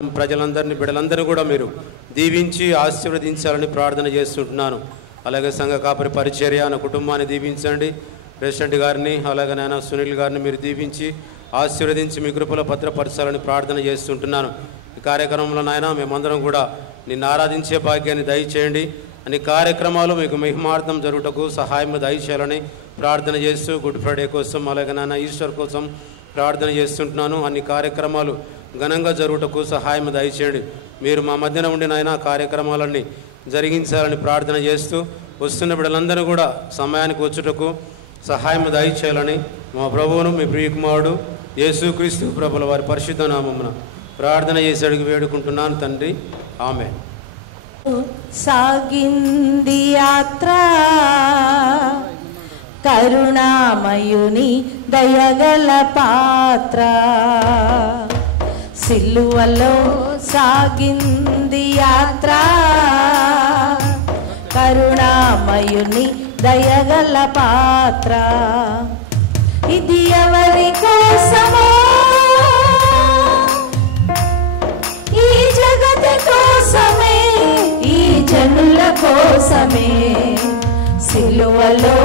ప్రజలందరినీ బిడ్డలందరినీ కూడా మీరు దీవించి ఆశీర్వదించాలని ప్రార్థన చేస్తుంటున్నాను. అలాగే సంఘ కాపరి పరిచర్య నా కుటుంబాన్ని దీవించండి. ప్రెసిడెంట్ గారిని అలాగే నాయన సునీల్ గారిని మీరు దీవించి ఆశీర్వదించి మీ కృపలో భద్రపరచాలని ప్రార్థన చేస్తుంటున్నాను. ఈ కార్యక్రమంలో నాయన మేమందరం కూడా నిన్ను ఆరాధించే భాగ్యాన్ని దయచేయండి. అన్ని కార్యక్రమాలు మీకు మహిమార్థం జరుగుటకు సహాయం దయచేయాలని ప్రార్థన చేస్తూ గుడ్ ఫ్రైడే కోసం అలాగే నాయన ఈస్టర్ కోసం ప్రార్థన చేస్తుంటున్నాను. అన్ని కార్యక్రమాలు ఘనంగా జరుగుటకు సహాయం దయచేయండి. మీరు మా మధ్యన ఉండి నాయన కార్యక్రమాలన్నీ జరిగించాలని ప్రార్థన చేస్తూ వస్తున్న బిడ్డలందరూ కూడా సమయానికి వచ్చుటకు సహాయం దయచేయాలని మా ప్రభువును మీ ప్రియకుమారుడు యేసుక్రీస్తు ప్రభుల వారి పరిశుద్ధ నామమున ప్రార్థన చేసి అడిగి వేడుకుంటున్నాను తండ్రి, ఆమేన్. సాగింది యాత్ర కరుణామయుని దయగల పాత్ర, సిలువలో సాగింది యాత్ర కరుణామయుని దయగల పాత్ర. ఇది ఎవరి కోసమో ఈ జగతి కోసమే, ఈ జనుల కోసమే సిలువలో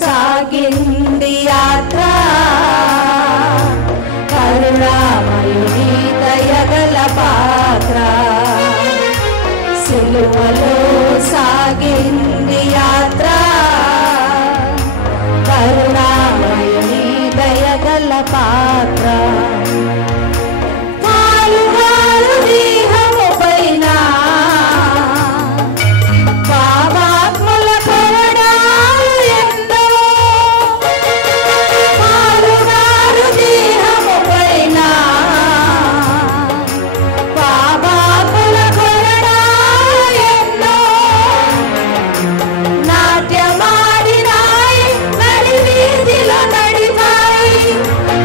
సాగింది యాత్ర కరుణామయుని దయగల పాత్ర. సిలువలో సాగింది యాత్ర కరుణామయుని దయగల పాత్ర. కాలువారు దేహము పైన పాపాత్ముల కొరడాలు ఎన్నో, కాలువారు దేహము పైన పాపాత్ముల కొరడాలు ఎన్నో, నాట్యమాడినాయి నడి వీధిలో నడిపాయి,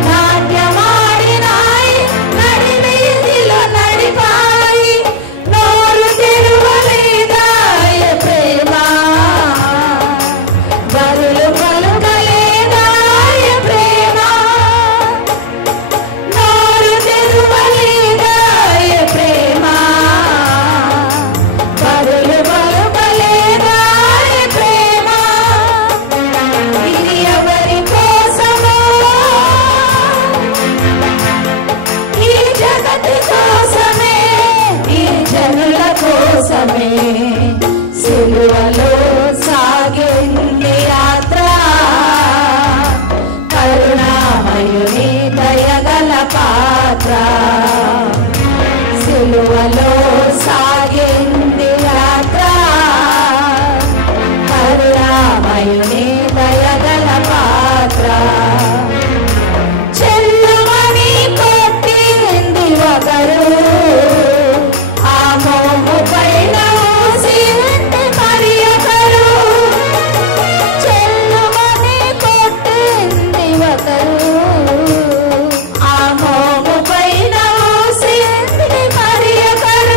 నాట్యమాడినాయి నడి వీధిలో నడిపాయి. నోరు తెరువలేదాయ ప్రేమ, బరులు పలుకలేదాయ ప్రేమ, నోరు తెరువలేదాయ ప్రేమ, బరులు పలుకలేదాయ ప్రేమ. ఇది ఎవరి కోసమో ఈ జగతి కోసమే, ఈ జనుల కోసమే సిలువలో సాగింది యాత్ర కరుణామయుని దయగల పాత్ర. సిలువలో సాగింది యాత్ర కరుణామయుని దయగల పాత్ర. చెల్లుమని కొట్టింది ఒకరు, ఆ మోము పైన ఊసింది మరి ఒకరు. చెల్లుమని కొట్టింది ఒకరు, ఆ మోము పైన ఊసింది మరి ఒకరు.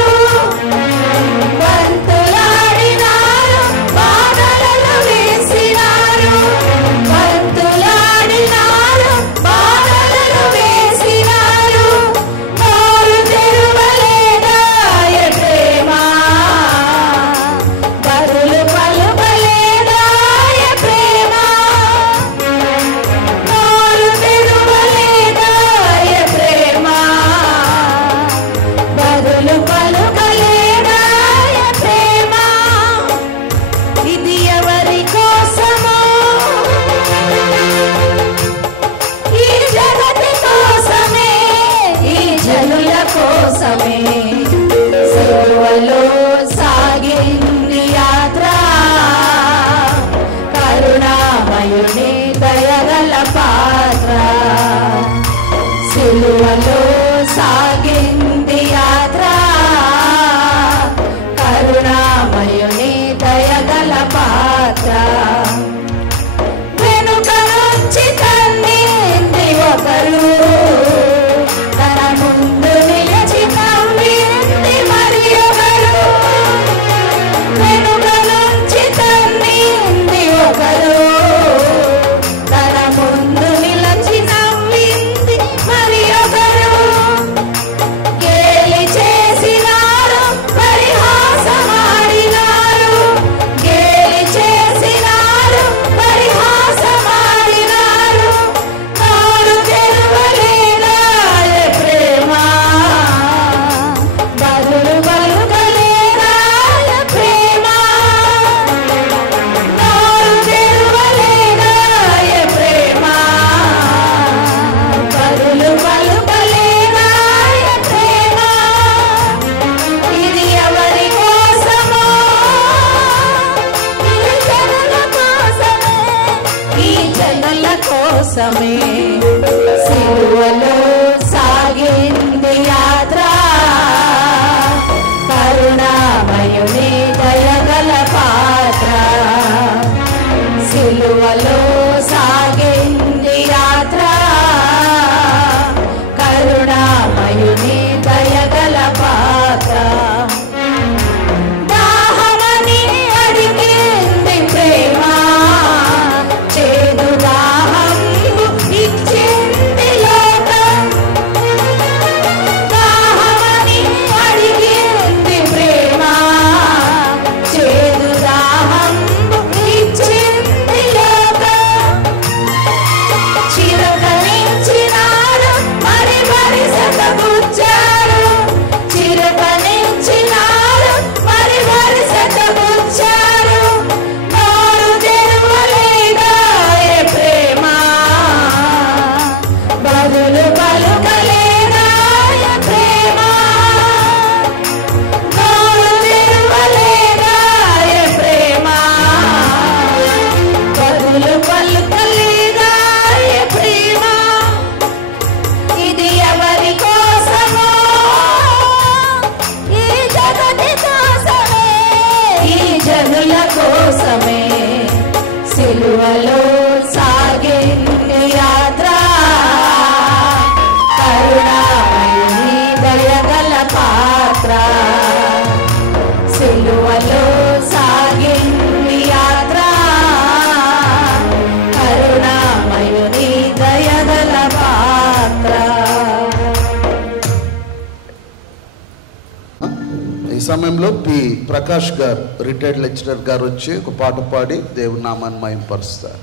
ఈ సమయంలో పి ప్రకాష్ గారు రిటైర్డ్ లెక్చరర్ గారు వచ్చి ఒక పాట పాడి దేవుని నామాన్ని మహిమపరుస్తారు.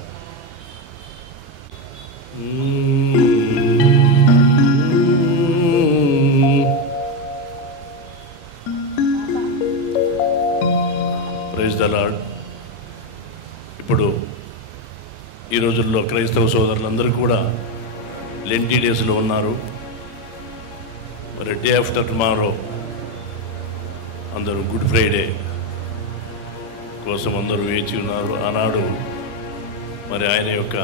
Praise the lord. ఇప్పుడు ఈ రోజుల్లో క్రైస్తవ సోదరులందరూ కూడా లెంటీ డేస్లో ఉన్నారు. మరి డే ఆఫ్టర్ టుమారో అందరూ గుడ్ ఫ్రైడే కోసం అందరూ వేచి ఉన్నారు. ఆనాడు మరి ఆయన యొక్క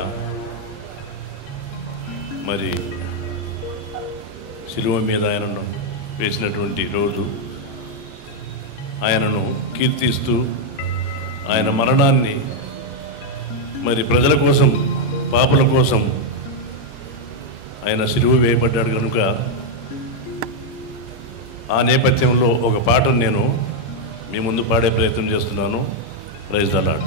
మరి శిలువ మీద ఆయనను వేసినటువంటి రోజు, ఆయనను కీర్తిస్తూ ఆయన మరణాన్ని మరి ప్రజల కోసం, పాపుల కోసం ఆయన శిలువ వేయబడ్డాడు కనుక ఆ నేపథ్యంలో ఒక పాటను నేను మీ ముందు పాడే ప్రయత్నం చేస్తున్నాను. Praise the Lord.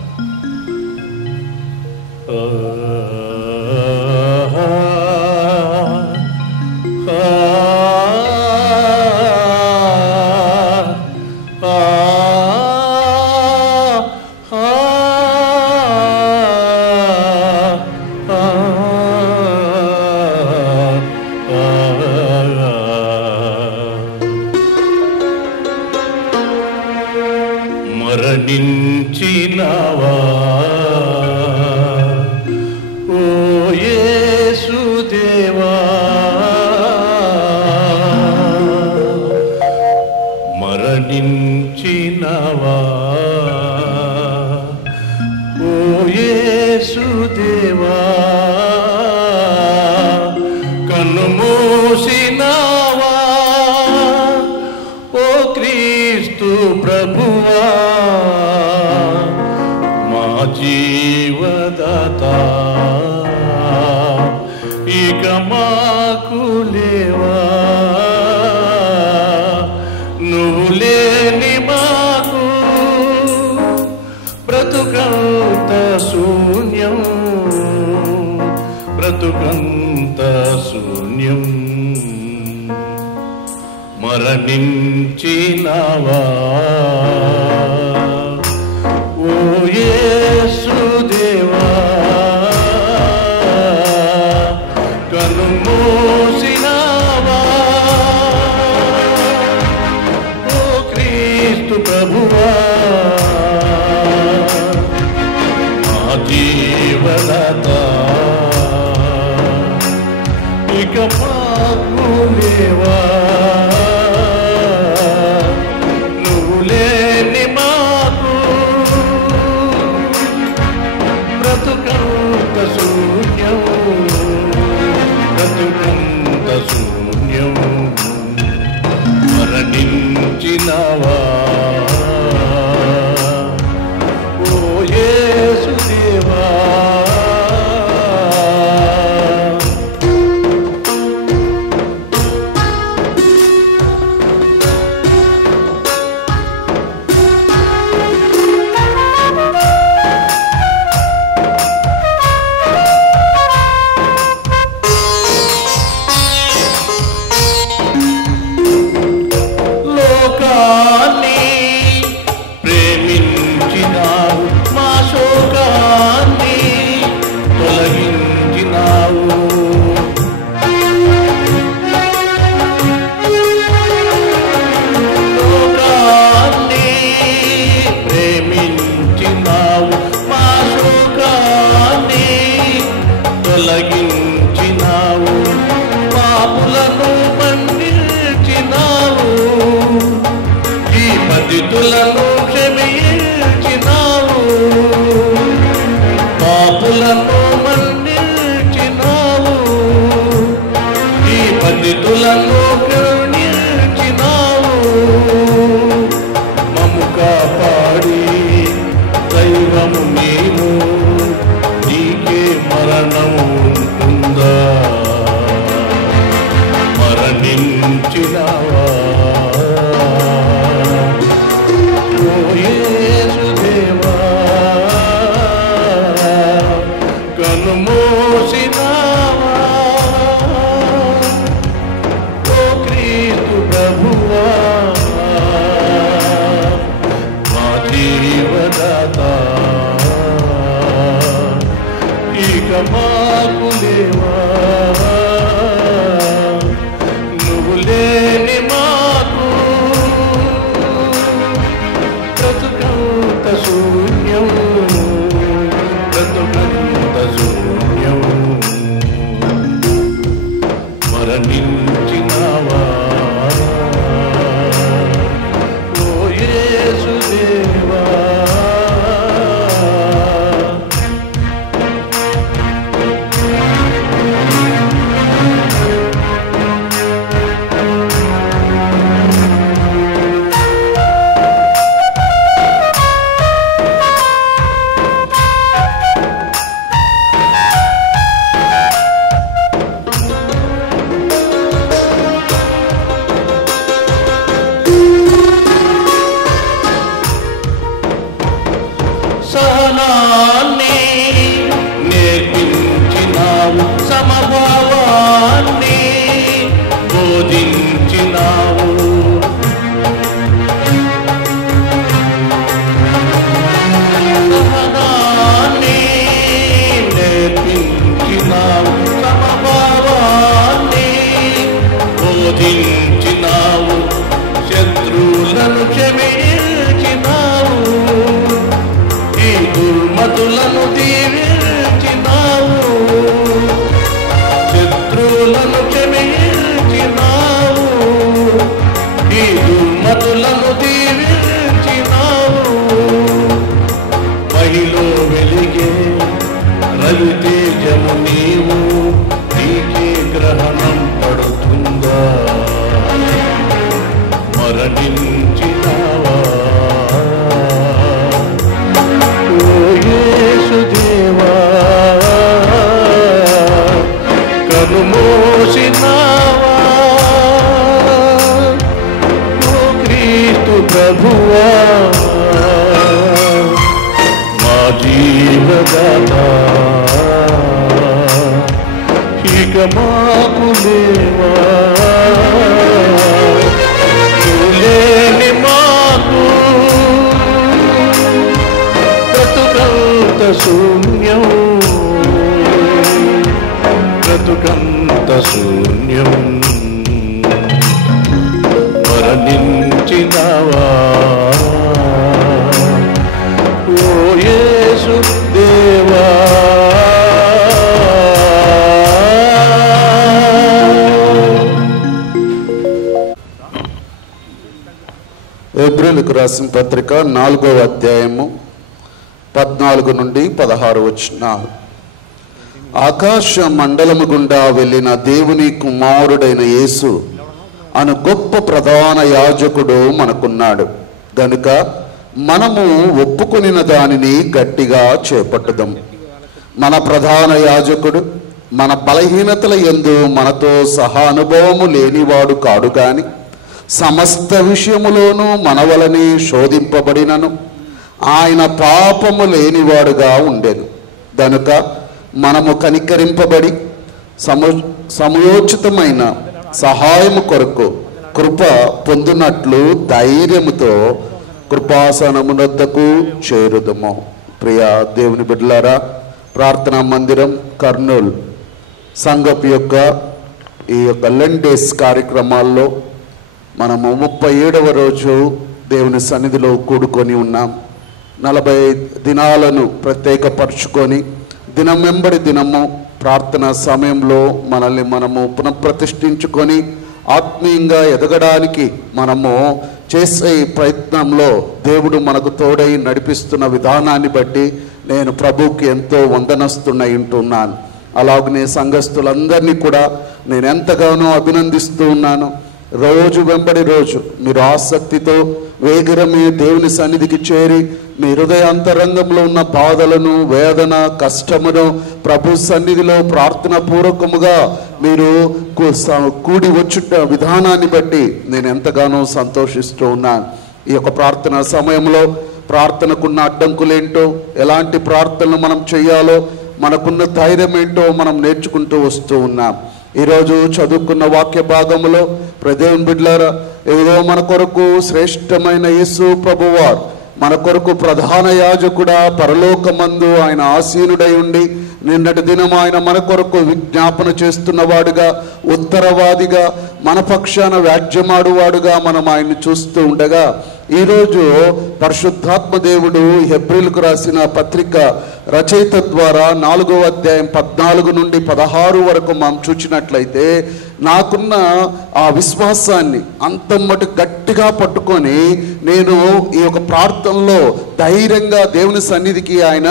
మరణించినవా ఓ యేసుదేవా, మరణించినవా ఓ యేసుదేవా, కన్నుమూసినవా ఓ క్రీస్తు ప్రభువా, మా జీవదాత ఇక మాకు లేవా, నువ్వు లేని మాకు బ్రతుకంత శూన్యం, బ్రతుకంత శూన్యం. మరణించినవా ఓ యేసుదేవా, కన్నుమూసినవా ఓ క్రీస్తు ప్రభువా, మా జీవదాత ఇక మాకు లేవా, నువ్వు లేని మాకు బ్రతుకంత శూన్యం, బ్రతుకంత శూన్యం. మరణించినవా ఓ యేసుదేవా, లోకానికి మరణించినావా ఓ యేసుదేవా కనుమూసినావా ఓ క్రీస్తు ప్రభువా మా జీవదాతా ఇక మాకు లేవా లేని మాకు బ్రతుకంత శూన్యం బ్రతుకంత శూన్యం మరణించినావా ఓ యేసు దేవా హెబ్రీయులకు రాసిన పత్రిక 4వ అధ్యాయము 14 నుండి 16 వచనాలు. ఆకాశ మండలము గుండా వెళ్ళిన దేవుని కుమారుడైన యేసు అను గొప్ప ప్రధాన యాజకుడు మనకున్నాడు గనుక మనము ఒప్పుకొనిన దానిని గట్టిగా చేపట్టుదాం. మన ప్రధాన యాజకుడు మన బలహీనతల యందు మనతో సహా అనుభవము లేనివాడు కాడు గాని సమస్త విషయములోనూ మన వలనే శోధింపబడినను ఆయన పాపము లేనివాడుగా ఉండెను గనుక మనము కనికరింపబడి సమయోచితమైన సహాయము కొరకు కృప పొందునట్లు ధైర్యముతో కృపాసనమునొద్దకు చేరుదము. ప్రియ దేవుని బిడ్డలారా, ప్రార్థనా మందిరం కర్నూలు సంఘపు యొక్క ఈ యొక్క లెండేస్ కార్యక్రమాల్లో మనము 37వ రోజు దేవుని సన్నిధిలో కూడుకొని ఉన్నాం. 40 దినాలను ప్రత్యేకపరుచుకొని దినం వెంబడి దినము ప్రార్థన సమయంలో మనల్ని మనము పునఃప్రతిష్ఠించుకొని ఆత్మీయంగా ఎదగడానికి మనము చేసే ప్రయత్నంలో దేవుడు మనకు తోడై నడిపిస్తున్న విధానాన్ని బట్టి నేను ప్రభువుకి ఎంతో వందనస్తున్నై ఉంటున్నాను. అలాగనే సంఘస్థులందరినీ కూడా నేను ఎంతగానో అభినందిస్తూ ఉన్నాను. రోజు వెంబడి రోజు మీరు ఆసక్తితో వేగరమే దేవుని సన్నిధికి చేరి మీ హృదయాంతరంగంలో ఉన్న బాధలను, వేదన, కష్టమును ప్రభు సన్నిధిలో ప్రార్థన పూర్వకముగా మీరు కూడి వచ్చుట విధానాన్ని బట్టి నేను ఎంతగానో సంతోషిస్తూ ఉన్నాను. ఈ యొక్క ప్రార్థన సమయంలో ప్రార్థనకున్న అడ్డంకులేంటో, ఎలాంటి ప్రార్థనలు మనం చేయాలో, మనకున్న ధైర్యం ఏంటో మనం నేర్చుకుంటూ వస్తూ ఉన్నాం. ఈరోజు చదువుకున్న వాక్య భాగములో దేవుని బిడ్డలారా, ఏదో మన కొరకు శ్రేష్టమైన యేసు ప్రభువారు మన కొరకు ప్రధాన యాజకుడా పరలోకమందు ఆయన ఆసీనుడై ఉండి నిన్నటి దినం ఆయన మన కొరకు విజ్ఞాపన చేస్తున్నవాడుగా, ఉత్తరవాదిగా, మన పక్షాన వ్యాజ్యమాడువాడుగా మనం ఆయన్ని చూస్తూ ఉండగా ఈరోజు పరిశుద్ధాత్మ దేవుడు హెబ్రీయులకు రాసిన పత్రిక రచయిత ద్వారా 4వ అధ్యాయం 14 నుండి 16 వరకు మనం చూచినట్లయితే నాకున్న ఆ విశ్వాసాన్ని అంతమ్మటి గట్టిగా పట్టుకొని నేను ఈ యొక్క ప్రార్థనలో ధైర్యంగా దేవుని సన్నిధికి ఆయన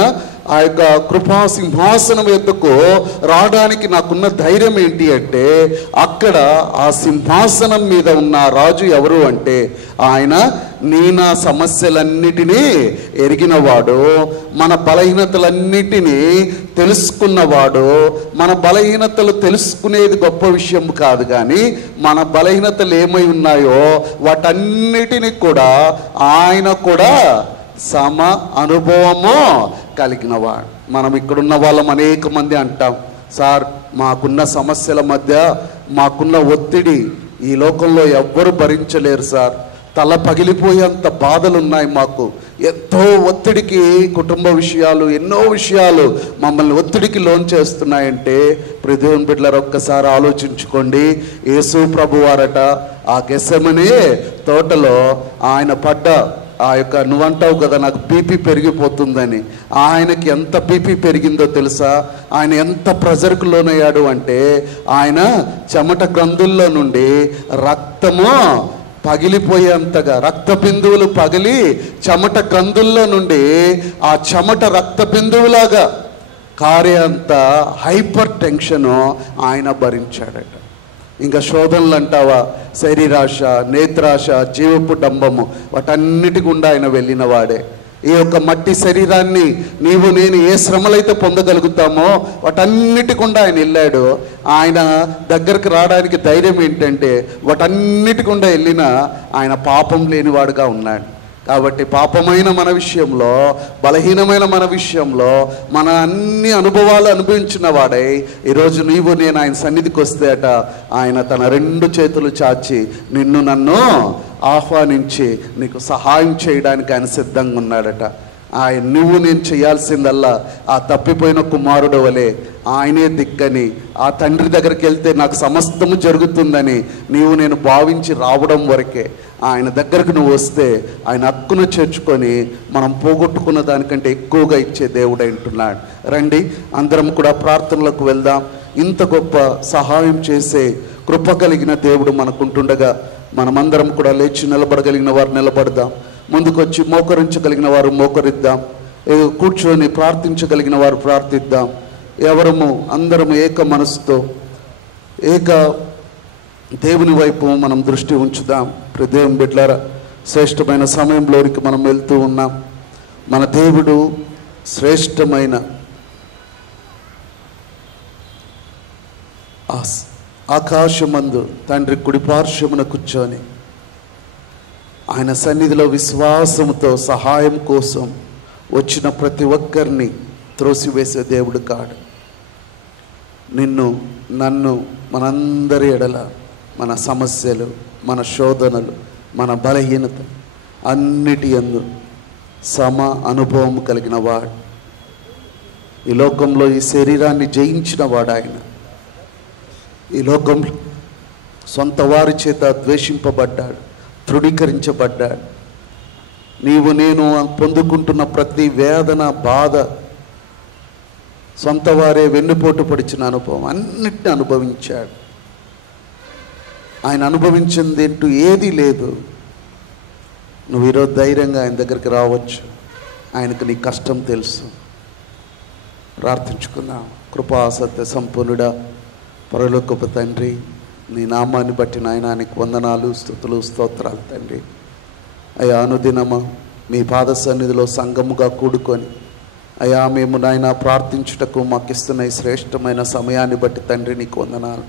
ఆ యొక్క కృపా సింహాసనం ఎద్దుకు రావడానికి నాకున్న ధైర్యం ఏంటి అంటే, అక్కడ ఆ సింహాసనం మీద ఉన్న రాజు ఎవరు అంటే ఆయన నా సమస్యలన్నిటినీ ఎరిగినవాడు, మన బలహీనతలన్నిటినీ తెలుసుకున్నవాడు. మన బలహీనతలు తెలుసుకునేది గొప్ప విషయం కాదు, కానీ మన బలహీనతలు ఏమై ఉన్నాయో వాటన్నిటినీ కూడా ఆయన కూడా సమ అనుభవము కలిగినవాడు. మనం ఇక్కడున్న వాళ్ళం అనేక మంది అంటాం, సార్ మాకున్న సమస్యల మధ్య మాకున్న ఒత్తిడి ఈ లోకంలో ఎవ్వరు భరించలేరు సార్, తల పగిలిపోయేంత బాధలు ఉన్నాయి మాకు, ఎంతో ఒత్తిడికి కుటుంబ విషయాలు ఎన్నో విషయాలు మమ్మల్ని ఒత్తిడికి లోన్ చేస్తున్నాయంటే దేవుని బిడ్డలారా ఒక్కసారి ఆలోచించుకోండి. యేసు ప్రభు వారట ఆ గెత్సెమనే తోటలో ఆయన పడ్డ ఆ యొక్క నువ్వంటావు కదా నాకు బీపీ పెరిగిపోతుందని, ఆయనకి ఎంత బీపీ పెరిగిందో తెలుసా? ఆయన ఎంత ప్రెజర్కు లోనయ్యాడు అంటే ఆయన చెమట గ్రంథుల్లో నుండి రక్తము పగిలిపోయేంతగా, రక్త బిందువులు పగిలి చెమట గ్రంథుల్లో నుండి ఆ చెమట రక్త బిందువులాగా కారేంత హైపర్ టెన్షను ఆయన భరించాడట. ఇంకా శోధనలు అంటావా, శరీరాశ, నేత్రాశ, జీవపు డంబము, వాటన్నిటి గుండా ఆయన వెళ్ళిన వాడే. ఈ యొక్క మట్టి శరీరాన్ని నీవు నేను ఏ శ్రమలైతే పొందగలుగుతామో వాటన్నిటి గుండా ఆయన వెళ్ళాడు. ఆయన దగ్గరికి రావడానికి ధైర్యం ఏంటంటే వాటన్నిటి గుండా వెళ్ళినా ఆయన పాపం లేనివాడుగా ఉన్నాడు. కాబట్టి పాపమైన మన విషయంలో, బలహీనమైన మన విషయంలో మన అన్ని అనుభవాలు అనుభవించిన వాడై ఈరోజు నీవు నేను ఆయన సన్నిధికి వస్తే అట ఆయన తన 2 చేతులు చాచి నిన్ను నన్ను ఆహ్వానించి నీకు సహాయం చేయడానికి ఆయన సిద్ధంగా ఉన్నాడట. ఆయన నువ్వు నేను చేయాల్సిందల్లా ఆ తప్పిపోయిన కుమారుడు వలె ఆయనే దిక్కని, ఆ తండ్రి దగ్గరికి వెళ్తే నాకు సమస్తము జరుగుతుందని నీవు నేను భావించి రావడం వరకే. ఆయన దగ్గరకు నువ్వు వస్తే ఆయన హక్కును చేర్చుకొని మనం పోగొట్టుకున్న దానికంటే ఎక్కువగా ఇచ్చే దేవుడు అంటున్నాడు. రండి అందరం కూడా ప్రార్థనలకు వెళ్దాం. ఇంత గొప్ప సహాయం చేసే కృప కలిగిన దేవుడు మనకుంటుండగా మనమందరం కూడా లేచి నిలబడగలిగిన వారు నిలబడదాం, ముందుకొచ్చి మోకరించగలిగిన వారు మోకరిద్దాం, కూర్చొని ప్రార్థించగలిగిన వారు ప్రార్థిద్దాం. ఎవరము అందరము ఏక మనసుతో ఏక దేవుని వైపు మనం దృష్టి ఉంచుదాం. దేవుని బిడ్డలారా, శ్రేష్టమైన సమయంలోనికి మనం వెళ్తూ ఉన్నాం. మన దేవుడు శ్రేష్టమైన ఆకాశమందు తండ్రి కుడిపార్శ్వమున కూర్చొని ఆయన సన్నిధిలో విశ్వాసముతో సహాయం కోసం వచ్చిన ప్రతి ఒక్కరిని త్రోసివేసే దేవుడు కాడు. నిన్ను నన్ను మనందరి ఎడల మన సమస్యలు, మన శోధనలు, మన బలహీనత అన్నిటి యందు సమ అనుభవం కలిగిన వాడు. ఈ లోకంలో ఈ శరీరాన్ని జయించిన వాడు ఆయన. ఈ లోకంలో సొంత వారి చేత ద్వేషింపబడ్డాడు, తృణీకరించబడ్డాడు. నీవు నేను పొందుకుంటున్న ప్రతి వేదన, బాధ, సొంత వారే వెన్నుపోటు పడిచిన అనుభవం అన్నిటిని అనుభవించాడు. ఆయన అనుభవించింది అంటూ ఏదీ లేదు. నువ్వు ఈరోజు ధైర్యంగా ఆయన దగ్గరికి రావచ్చు. ఆయనకు నీ కష్టం తెలుసు. ప్రార్థించుకుందాం. కృపా సత్య సంపూర్ణుడా, పరలోకపు తండ్రి, నీ నామాన్ని బట్టి నాయనానికి వందనాలు, స్తుతులు, స్తోత్రాలు తండ్రి. అయ్యా అనుదినము మీ పాద సన్నిధిలో సంఘముగా కూడుకొని అయ్యా మేము నాయన ప్రార్థించుటకు మాకు ఇస్తున్న ఈ శ్రేష్టమైన సమయాన్ని బట్టి తండ్రి నీకు వందనాలు.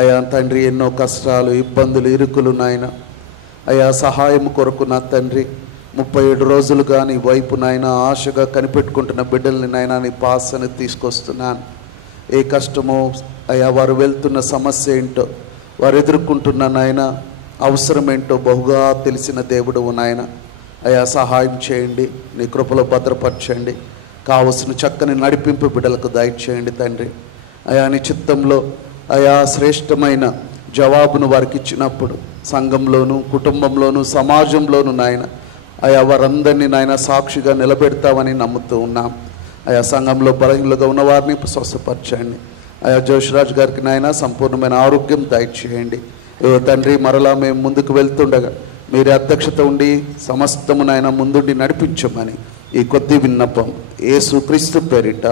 అయ్యా తండ్రి, ఎన్నో కష్టాలు, ఇబ్బందులు, ఇరుకులు నాయన అయ్యా సహాయం కొరకు నా తండ్రి 37 రోజులుగా నీ వైపు నాయన ఆశగా కనిపెట్టుకుంటున్న బిడ్డల్ని నాయన నీ పాసని తీసుకొస్తున్నాను. ఏ కష్టమో అయ్యా వారు వెళ్తున్న సమస్య ఏంటో, వారు ఎదుర్కొంటున్న నాయన అవసరం ఏంటో బహుగా తెలిసిన దేవుడు నాయన అయ్యా సహాయం చేయండి, నీ కృపలో భద్రపరచండి, కావలసిన చక్కని నడిపింపు బిడ్డలకు దయచేయండి తండ్రి. అయా నీ చిత్తంలో అయా శ్రేష్టమైన జవాబును వారికి ఇచ్చినప్పుడు సంఘంలోను, కుటుంబంలోను, సమాజంలోను నాయన అయా వారందరినీ నాయన సాక్షిగా నిలబెడతామని నమ్ముతూ ఉన్నాం. అయా సంఘంలో బలహీనలుగా ఉన్న వారిని స్వస్థపరచండి. అయా జోషిరాజు గారికి నాయన సంపూర్ణమైన ఆరోగ్యం దయచేయండి. తండ్రి మరలా మేము ముందుకు వెళ్తుండగా మీరే అధ్యక్షత ఉండి సమస్తము నాయన ముందుండి నడిపించమని ఈ కొద్ది విన్నపం యేసుక్రీస్తు పేరిట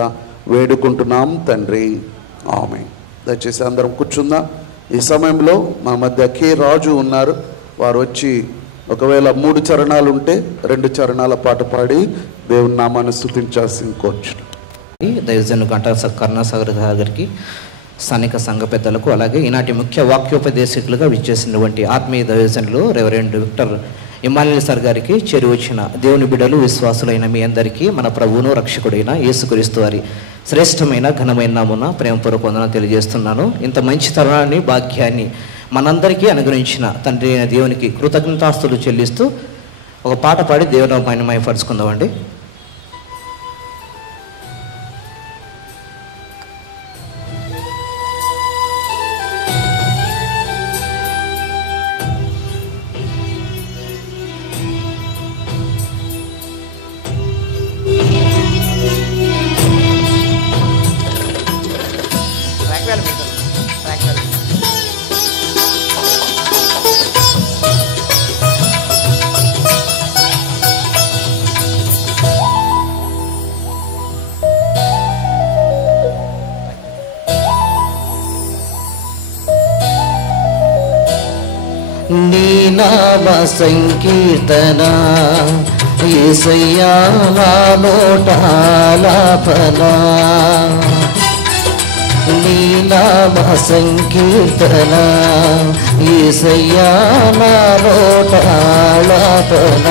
వేడుకుంటున్నాం తండ్రి, ఆమేన్. దయచేసి అందరం కూర్చుందాం. ఈ సమయంలో మా మధ్య కే రాజు ఉన్నారు. వారు వచ్చి ఒకవేళ 3 చరణాలు ఉంటే 2 చరణాల పాట పాడి దేవుని నామాన్ని స్తుతించాల్సింది కోరుచున్నాం. దైవజను గంటా కరుణాసాగర్ గారికి, స్థానిక సంఘ పెద్దలకు, అలాగే ఈనాటి ముఖ్య వాక్యోపదేశకులుగా విచ్చేసినటువంటి ఆత్మీయ దైవజనులు రెవరెండ్ విక్టర్ ఇమ్మానుయేల్ సార్ గారికి, చేరి వచ్చిన దేవుని బిడ్డలు, విశ్వాసులైన మీ అందరికీ మన ప్రభువును రక్షకుడైన యేసుక్రీస్తు వారి శ్రేష్టమైన ఘనమైన నామున ప్రేమపూర్వక వందనాలు తెలియజేస్తున్నాను. ఇంత మంచి తరుణాన్ని, భాగ్యాన్ని మనందరికీ అనుగ్రహించిన తండ్రి అయిన దేవునికి కృతజ్ఞతాస్తులు చెల్లిస్తూ ఒక పాట పాడి దేవుని మహిమపరుచుకుందామండి. నామ సంకీర్తన యేసయ్యా నా నోట ఆలాపన నీ నామ సంకీర్తన యేసయ్యా నా నోట ఆలాపన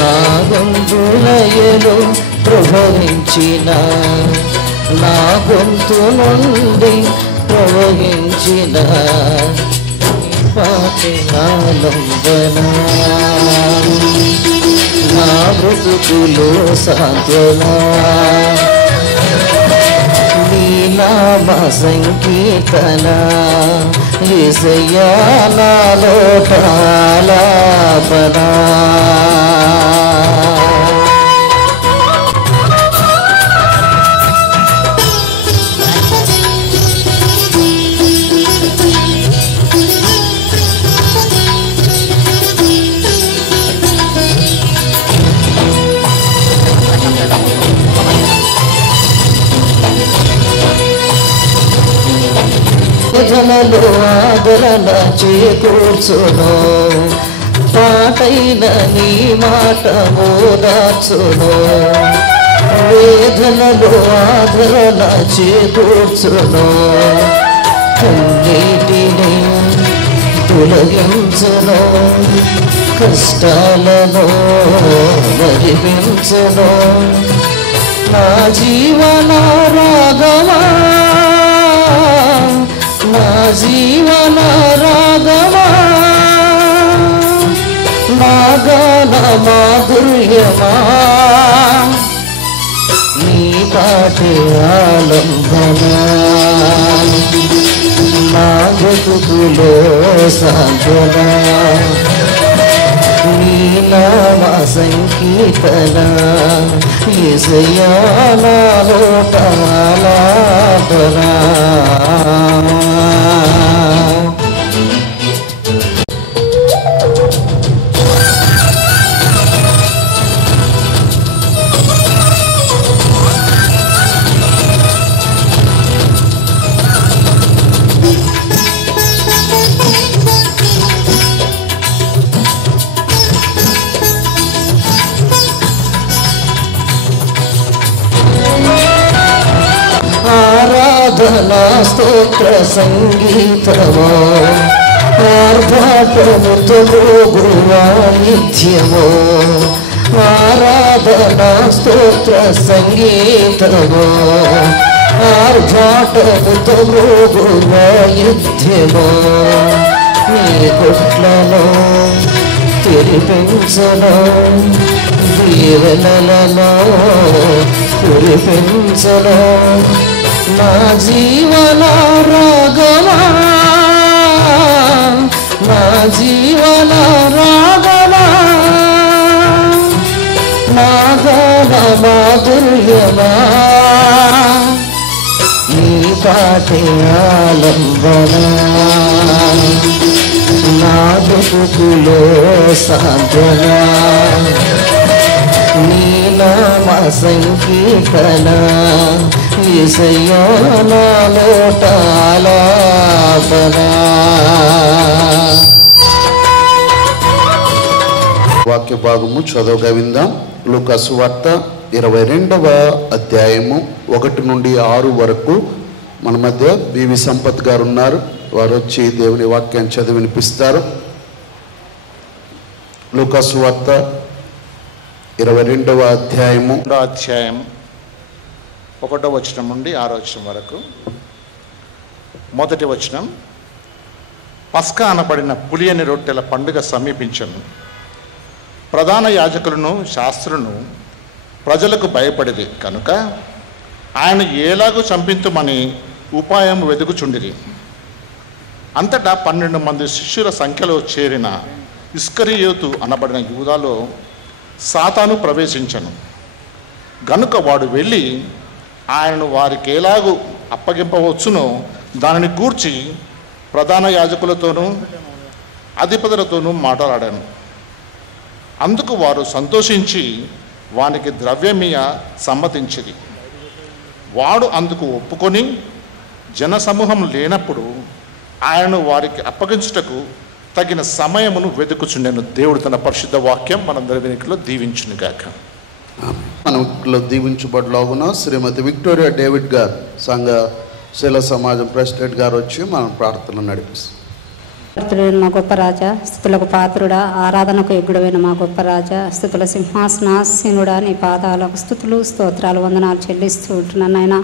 నా గొంతులయలు ప్రవహించిన నా గొంతు నుండి ప్రవహించిన పాటినాలంబన నా బ్రతుకులో సాంత్వన నీ నామ సంకీర్తన యేసయ్యా నాలో ఆలాపన వేదనలో ఆదరణ చేకూర్చును పాటైన నీ మాట ఓదార్చును వేదనలో ఆదరణ చేకూర్చును కన్నీటిని తొలగించును కష్టాలను మరిపించును నా జీవన రాగమా నా జీవన రాగమా నా గాన మాధుర్యమా నీ పాటే ఆలంబన నా బ్రతుకులో సాంత్వన నీ నామ సంకీర్తన యేసయ్యా నాలో ఆలాపన ఆరాధనా స్తోత్ర సంగీతమో ఆర్భాటముతో గురువానిత్యమో ఆరాధనా స్తోత్ర సంగీతమో ఆర్భాటముతో గురువానిత్యమో నీ కొట్లలో తెరిపించను దీవెనలలో కురిపించను నా జీవన రాగమా నా జీవన రాగమా నా గాన మాధుర్యమా నీ పాటే ఆలంబన నా బ్రతుకులో సాంత్వన నీ నామ సంకీర్తన యేసయ్యా నాలో ఆలాపన వాక్య భాగము చదవగా విందాం. లూకా సువార్త 22వ అధ్యాయము 1 నుండి 6 వరకు మన మధ్య బివి సంపత్ గారు ఉన్నారు. వారు వచ్చి దేవుని వాక్యాన్ని చదివి వినిపిస్తారు. లూకా సువార్త 22వ అధ్యాయము 1వ వచనం నుండి 6వ వచనం వరకు. మొదటి వచనం, పస్కా అనబడిన పులియని రొట్టెల పండుగ సమీపించను. ప్రధాన యాజకులను శాస్త్రులను ప్రజలకు భయపడిది కనుక ఆయన ఏలాగూ చంపింతుమని ఉపాయం వెదుకుచుండిరి. అంతటా 12 మంది శిష్యుల సంఖ్యలో చేరిన ఇస్కరియోతు అనబడిన యూదాలో సాతాను ప్రవేశించను. గనుక వాడు వెళ్ళి ఆయనను వారికి ఎలాగూ అప్పగింపవచ్చునో దానిని గూర్చి ప్రధాన యాజకులతోనూ అధిపతులతోనూ మాట్లాడాను. అందుకు వారు సంతోషించి వానికి ద్రవ్యమీయ సమ్మతించిరి. వాడు అందుకు ఒప్పుకొని జనసమూహం లేనప్పుడు ఆయనను వారికి అప్పగించుటకు తగిన సమయమును వెతుకుచుండెను. దేవుడు తన పరిశుద్ధ వాక్యం మనందరి వెనుకలో దీవించునుగాక. మనలో దీవించబడలాగున శ్రీమతి విక్టోరియా డేవిడ్ గారు సంఘ శిల సమాజం ప్రెసిడెంట్ గారు వచ్చి మనం ప్రార్థన నడిపిస్తారు. మా గొప్ప రాజా, స్తుతులకు పాత్రుడా, ఆరాధనకు యోగ్యుడైన మా గొప్ప రాజా, స్తుతుల సింహాసనాసీనుడా, నీ పాదాలకు స్తుతులు స్తోత్రాలు వందనాలు చెల్లిస్తూ ఉంటున్నాను. నాయన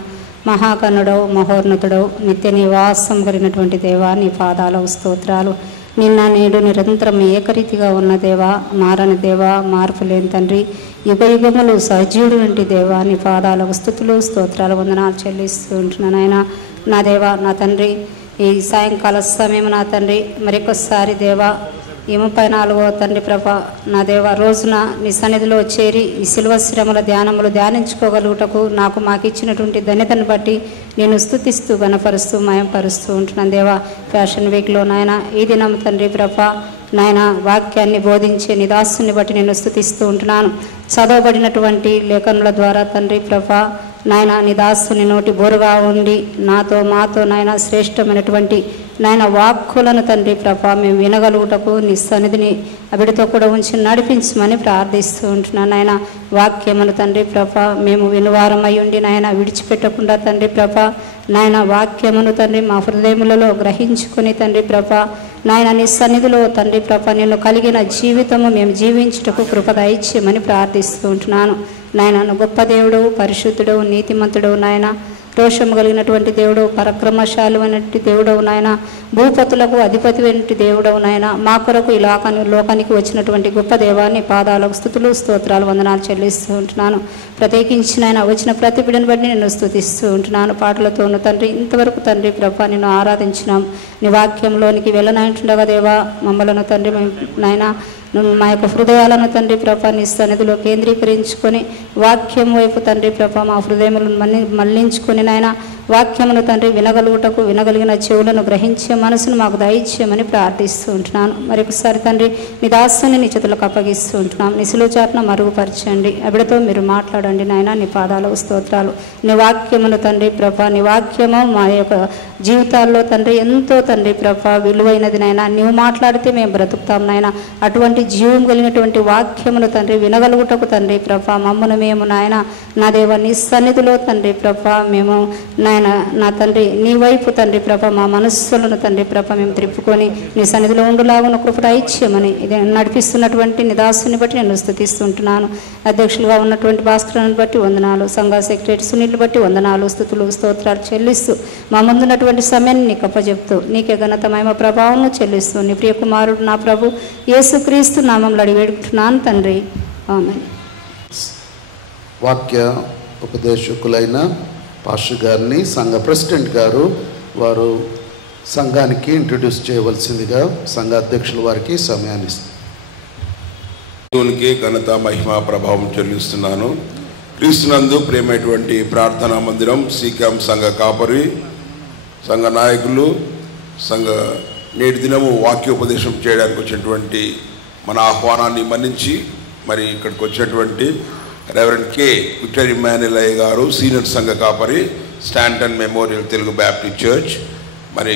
మహాకన్నుడవు, మహోన్నతుడవు, నిత్య నివాసం కలిగినటువంటి దేవా, నీ పాదాలకు స్తోత్రాలు. నిన్న నేడు నిరంతరం ఏకరీతిగా ఉన్న దేవా, మారని దేవా, మార్పు లేని తండ్రి, యుగ యుగములు సజీవుడు వంటి దేవా, నీ పాదాలకు స్తుతులు స్తోత్రాలు వందనాలు చెల్లిస్తూ ఉంటున్నాను. ఆయన నా దేవా, నా తండ్రి, ఈ సాయంకాల సమయం నా తండ్రి మరొకసారి దేవా, ఈ 34వ తండ్రి ప్రభ నా దేవ రోజున నీ సన్నిధిలో చేరి ఈ శిలువ శ్రమల ధ్యానములు ధ్యానించుకోగలుగుటకు మాకు ఇచ్చినటువంటి ధన్యతను బట్టి నేను స్తుతిస్తూ గణపరుస్తూ మయంపరుస్తూ ఉంటున్నాను దేవా. ఫ్యాషన్ వీక్లో నాయన ఈ దినం తండ్రి ప్రభ నాయన వాక్యాన్ని బోధించే నిదాసుని బట్టి నేను స్తుతిస్తూ ఉంటున్నాను. చదవబడినటువంటి లేఖనుల ద్వారా తండ్రి ప్రభ నాయన నిదాసుని నోటి బోరుగా ఉండి నాతో మాతో నాయన శ్రేష్టమైనటువంటి నాయన వాక్కులను తండ్రి ప్రభ మేము వినగలుగుటకు నీ సన్నిధిని అవిడితో కూడా ఉంచి నడిపించమని ప్రార్థిస్తూ ఉంటున్నాను. నాయన వాక్యమును తండ్రి ప్రభ మేము వినువారమై ఉండి నాయన విడిచిపెట్టకుండా తండ్రి ప్రభ నాయన వాక్యమును తండ్రి మా హృదయములలో గ్రహించుకొని తండ్రి ప్రభ నాయన నీ సన్నిధిలో తండ్రి ప్రభ నేను కలిగిన జీవితము మేము జీవించుటకు కృప దయచేయమని ప్రార్థిస్తూ ఉంటున్నాను. నాయన గొప్ప దేవుడు, పరిశుద్ధుడు, నీతిమంతుడు, నాయన రోషము కలిగినటువంటి దేవుడు, పరక్రమశాలి అనేటి దేవుడవు నాయన, భూపతులకు అధిపతి వంటి దేవుడవు నాయన, మా కొరకు ఈ లోకానికి వచ్చినటువంటి గొప్ప దేవాన్ని పాదాలకు స్తుతులు స్తోత్రాలు వందనాలు చెల్లిస్తూ ఉంటున్నాను. ప్రత్యేకించి నాయన వచ్చిన ప్రతి బిడ్డను బట్టి నేను స్తుతిస్తూ ఉంటున్నాను. పాటలతోను తండ్రి ఇంతవరకు తండ్రి ప్రభా నిన్ను ఆరాధించినాం. నీ వాక్యంలోనికి వెళ్ళనంటుండగా దేవా మమ్మలను తండ్రి నాయన మా యొక్క హృదయాలను తండ్రి ప్రభ నీ సన్నిధిలో కేంద్రీకరించుకొని వాక్యం వైపు తండ్రి ప్రభ మా హృదయములను మళ్లించుకొని నాయన వాక్యమును తండ్రి వినగలుగుటకు వినగలిగిన చెవులను గ్రహించే మనసును మాకు దయచేయమని ప్రార్థిస్తూ ఉంటున్నాను. మరొకసారి తండ్రి నీ దాసుని నీ చేతులకు అప్పగిస్తూ ఉంటున్నాం. నీ సిలువ చాటున మరుగుపరచండి, అవిడతో మీరు మాట్లాడండి నాయన. నీ పాదాలకు స్తోత్రాలు. నీ వాక్యమును తండ్రి ప్రభ నీ వాక్యము మా యొక్క జీవితాల్లో తండ్రి ఎంతో తండ్రి ప్రభ విలువైనది నాయన. నీవు మాట్లాడితే మేము బ్రతుకుతాం నాయన. అటువంటి జీవం కలిగినటువంటి వాక్యమును తండ్రి వినగలుగుటకు తండ్రి ప్రభ మమ్మను మేము నాయన నా దేవ నీ సన్నిధిలో తండ్రి ప్రభ మేము నాయన నా తండ్రి నీ వైపు తండ్రి ప్రభ మా మనస్సులను తండ్రి ప్రభ మేము త్రిప్పుకొని నీ సన్నిధిలో ఉండులాగున కృప ఇచ్చేయమని ఇది నడిపిస్తున్నటువంటి నిదాసుని బట్టి నేను స్తుతిస్తుంటున్నాను. అధ్యక్షులుగా ఉన్నటువంటి భాస్కరుని బట్టి వందనాలు, సంఘ సెక్రటరీ సునీల్ బట్టి వందనాలు, స్తుతులు స్తోత్రాలు చెల్లిస్తూ మా ముందున్నటువంటి సమయాన్ని నీకు అప్పచెప్తూ నీకే ఘనత మహిమ ప్రభావం చెల్లిస్తూ నీ ప్రియ కుమారుడు నా ప్రభు యేసుక్రీస్తు నామంలో అడిగి వేడుకుంటున్నాను తండ్రి, ఆమేన్. వాక్య ఉపదేశకులైన పాస్టర్ గారిని సంఘ ప్రెసిడెంట్ గారు వారు సంఘానికి ఇంట్రడ్యూస్ చేయవలసిందిగా సంఘ అధ్యక్షుల వారికి సమయాన్ని ఇస్తారు. దేవునికి ఘనత మహిమ ప్రభావం చెల్లిస్తున్నాను. క్రీస్తునందు ప్రేమైనటువంటి ప్రార్థనా మందిరం సీకాం సంఘ కాపరి సంఘ నాయకులు సంఘ నేటి దినము వాక్యోపదేశం చేయడానికి వచ్చినటువంటి మన ఆహ్వానాన్ని మన్నించి మరి ఇక్కడికి వచ్చినటువంటి రెవరెండ్ కే విక్టర్ ఇమ్మాన్యుల్ అయ్య గారు సీనియర్ సంఘ కాపరి Staunton memorial Telugu Baptist church, మరి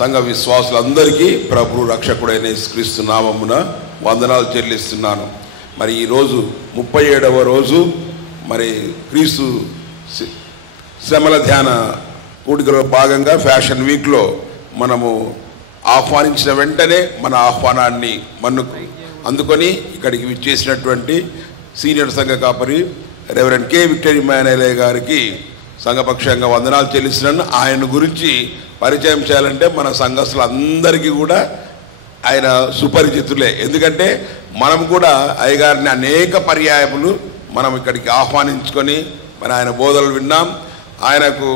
సంఘ విశ్వాసులందరికీ ప్రభు రక్షకుడైన క్రీస్తు నామమున వందనాలు చెల్లిస్తున్నాను. మరి ఈరోజు 37వ రోజు మరి క్రీస్తు శ్రమల ధ్యాన కూడికలో భాగంగా ఫ్యాషన్ వీక్లో మనము ఆహ్వానించిన వెంటనే మన ఆహ్వానాన్ని అందుకొని ఇక్కడికి విచ్చేసినటువంటి సీనియర్ సంఘ కాపరి రెవరెండ్ కే విక్టర్ ఇమ్మాన్యుల్ గారికి సంఘపక్షంగా వందనాలు చెల్లిస్తున్నాను. ఆయన గురించి పరిచయం చేయాలంటే మన సంఘస్థులందరికీ కూడా ఆయన సుపరిచితులే. ఎందుకంటే మనం కూడా అయ్యగారిని అనేక పర్యాయములు మనం ఇక్కడికి ఆహ్వానించుకొని మరి ఆయన బోధనలు విన్నాం. ఆయనకు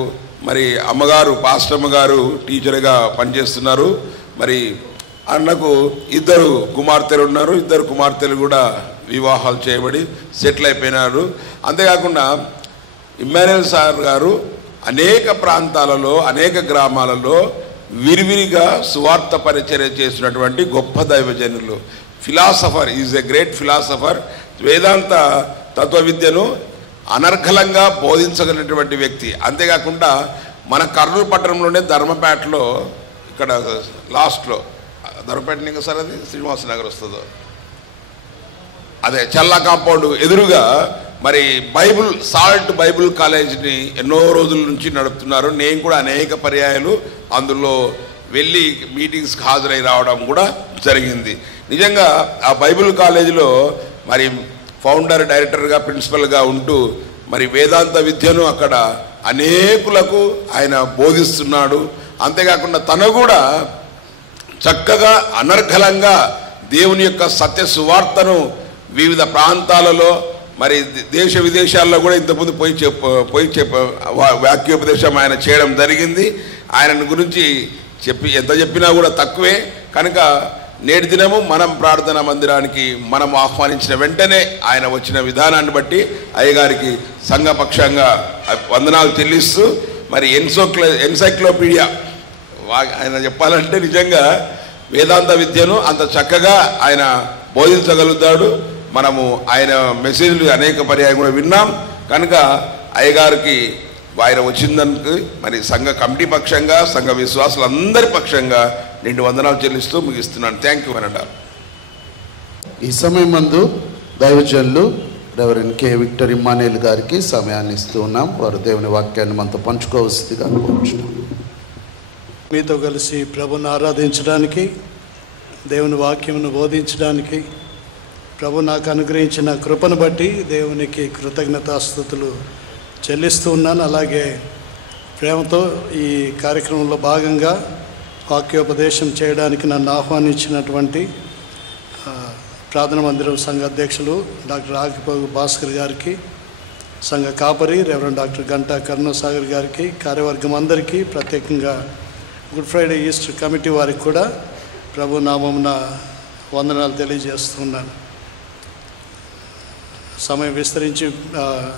మరి అమ్మగారు పాస్టమ్మ గారు టీచర్గా పనిచేస్తున్నారు. మరి అన్నకు 2 కుమార్తెలు ఉన్నారు. 2 కుమార్తెలు కూడా వివాహాలు చేయబడి సెటిల్ అయిపోయినారు. అంతేకాకుండా ఇమ్మాన్యుల్ సార్ గారు అనేక ప్రాంతాలలో అనేక గ్రామాలలో విరివిరిగా సువార్త పరిచర్య చేసినటువంటి గొప్ప దైవజనులు. Philosopher, is a great philosopher. వేదాంత తత్వ విద్యను అనర్ఘలంగా బోధించగలిగినటువంటి వ్యక్తి. అంతేకాకుండా మన కర్నూలు పట్టణంలోనే ధర్మపేటలో ఇక్కడ లాస్ట్లో దొరపేట ఇంకా సార్ అది శ్రీనివాస నగర్ వస్తుందో అదే చల్లా కాంపౌండ్ ఎదురుగా మరి సాల్ట్ బైబుల్ కాలేజీని ఎన్నో రోజుల నుంచి నడుపుతున్నారు. నేను కూడా అనేక పర్యాయాలు అందులో వెళ్ళి మీటింగ్స్కి హాజరై రావడం కూడా జరిగింది. నిజంగా ఆ బైబిల్ కాలేజీలో మరి ఫౌండర్, డైరెక్టర్గా, ప్రిన్సిపల్గా ఉంటూ మరి వేదాంత విద్యను అక్కడ అనేకులకు ఆయన బోధిస్తున్నాడు. అంతేకాకుండా తను కూడా చక్కగా అనర్గళంగా దేవుని యొక్క సత్య సువార్తను వివిధ ప్రాంతాలలో మరి దేశ విదేశాల్లో కూడా ఇంతకుముందు పోయి వాక్యోపదేశం ఆయన చేయడం జరిగింది. ఆయన గురించి ఎంత చెప్పినా కూడా తక్కువే. కనుక నేటి దినము మనం ప్రార్థనా మందిరానికి మనం ఆహ్వానించిన వెంటనే ఆయన వచ్చిన విధానాన్ని బట్టి అయ్యగారికి సంఘపక్షంగా వందనాలు చెల్లిస్తూ మరి ఎన్సైక్లోపీడియా ఆయన చెప్పాలంటే నిజంగా వేదాంత విద్యను అంత చక్కగా ఆయన బోధించగలుగుతాడు. మనము ఆయన మెసేజ్లు అనేక పర్యాయం కూడా విన్నాం. కనుక అయ్యగారికి ఆయన వచ్చిందానికి మరి సంఘ కమిటీ పక్షంగా, సంఘ విశ్వాసులందరి పక్షంగా నిండు వందనాలు చెల్లిస్తూ ముగిస్తున్నాను. థ్యాంక్ యూ అనంటారు. ఈ సమయం మందు దైవజనులు రెవరెండ్ కె విక్టర్ ఇమ్మానుయేల్ గారికి సమయాన్ని ఇస్తూ ఉన్నాం. వారు దేవుని వాక్యాన్ని మనతో పంచుకోవలసిందిగా కోరుచున్నాం. మీతో కలిసి ప్రభుని ఆరాధించడానికి, దేవుని వాక్యమును బోధించడానికి ప్రభు నాకు అనుగ్రహించిన కృపను బట్టి దేవునికి కృతజ్ఞతాస్తుతులు చెల్లిస్తూ ఉన్నాను. అలాగే ప్రేమతో ఈ కార్యక్రమంలో భాగంగా వాక్యోపదేశం చేయడానికి నన్ను ఆహ్వానించినటువంటి ప్రార్థన మందిరం సంఘ అధ్యక్షులు డాక్టర్ ఆకిపోగు భాస్కర్ గారికి, సంఘ కాపరి రెవరెండ్ డాక్టర్ గంటా కరుణసాగర్ గారికి, కార్యవర్గం అందరికీ, ప్రత్యేకంగా గుడ్ ఫ్రైడే ఈస్టర్ కమిటీ వారికి కూడా ప్రభు నామమున వందనాలు తెలియజేస్తున్నాను. సమయం విస్తరించి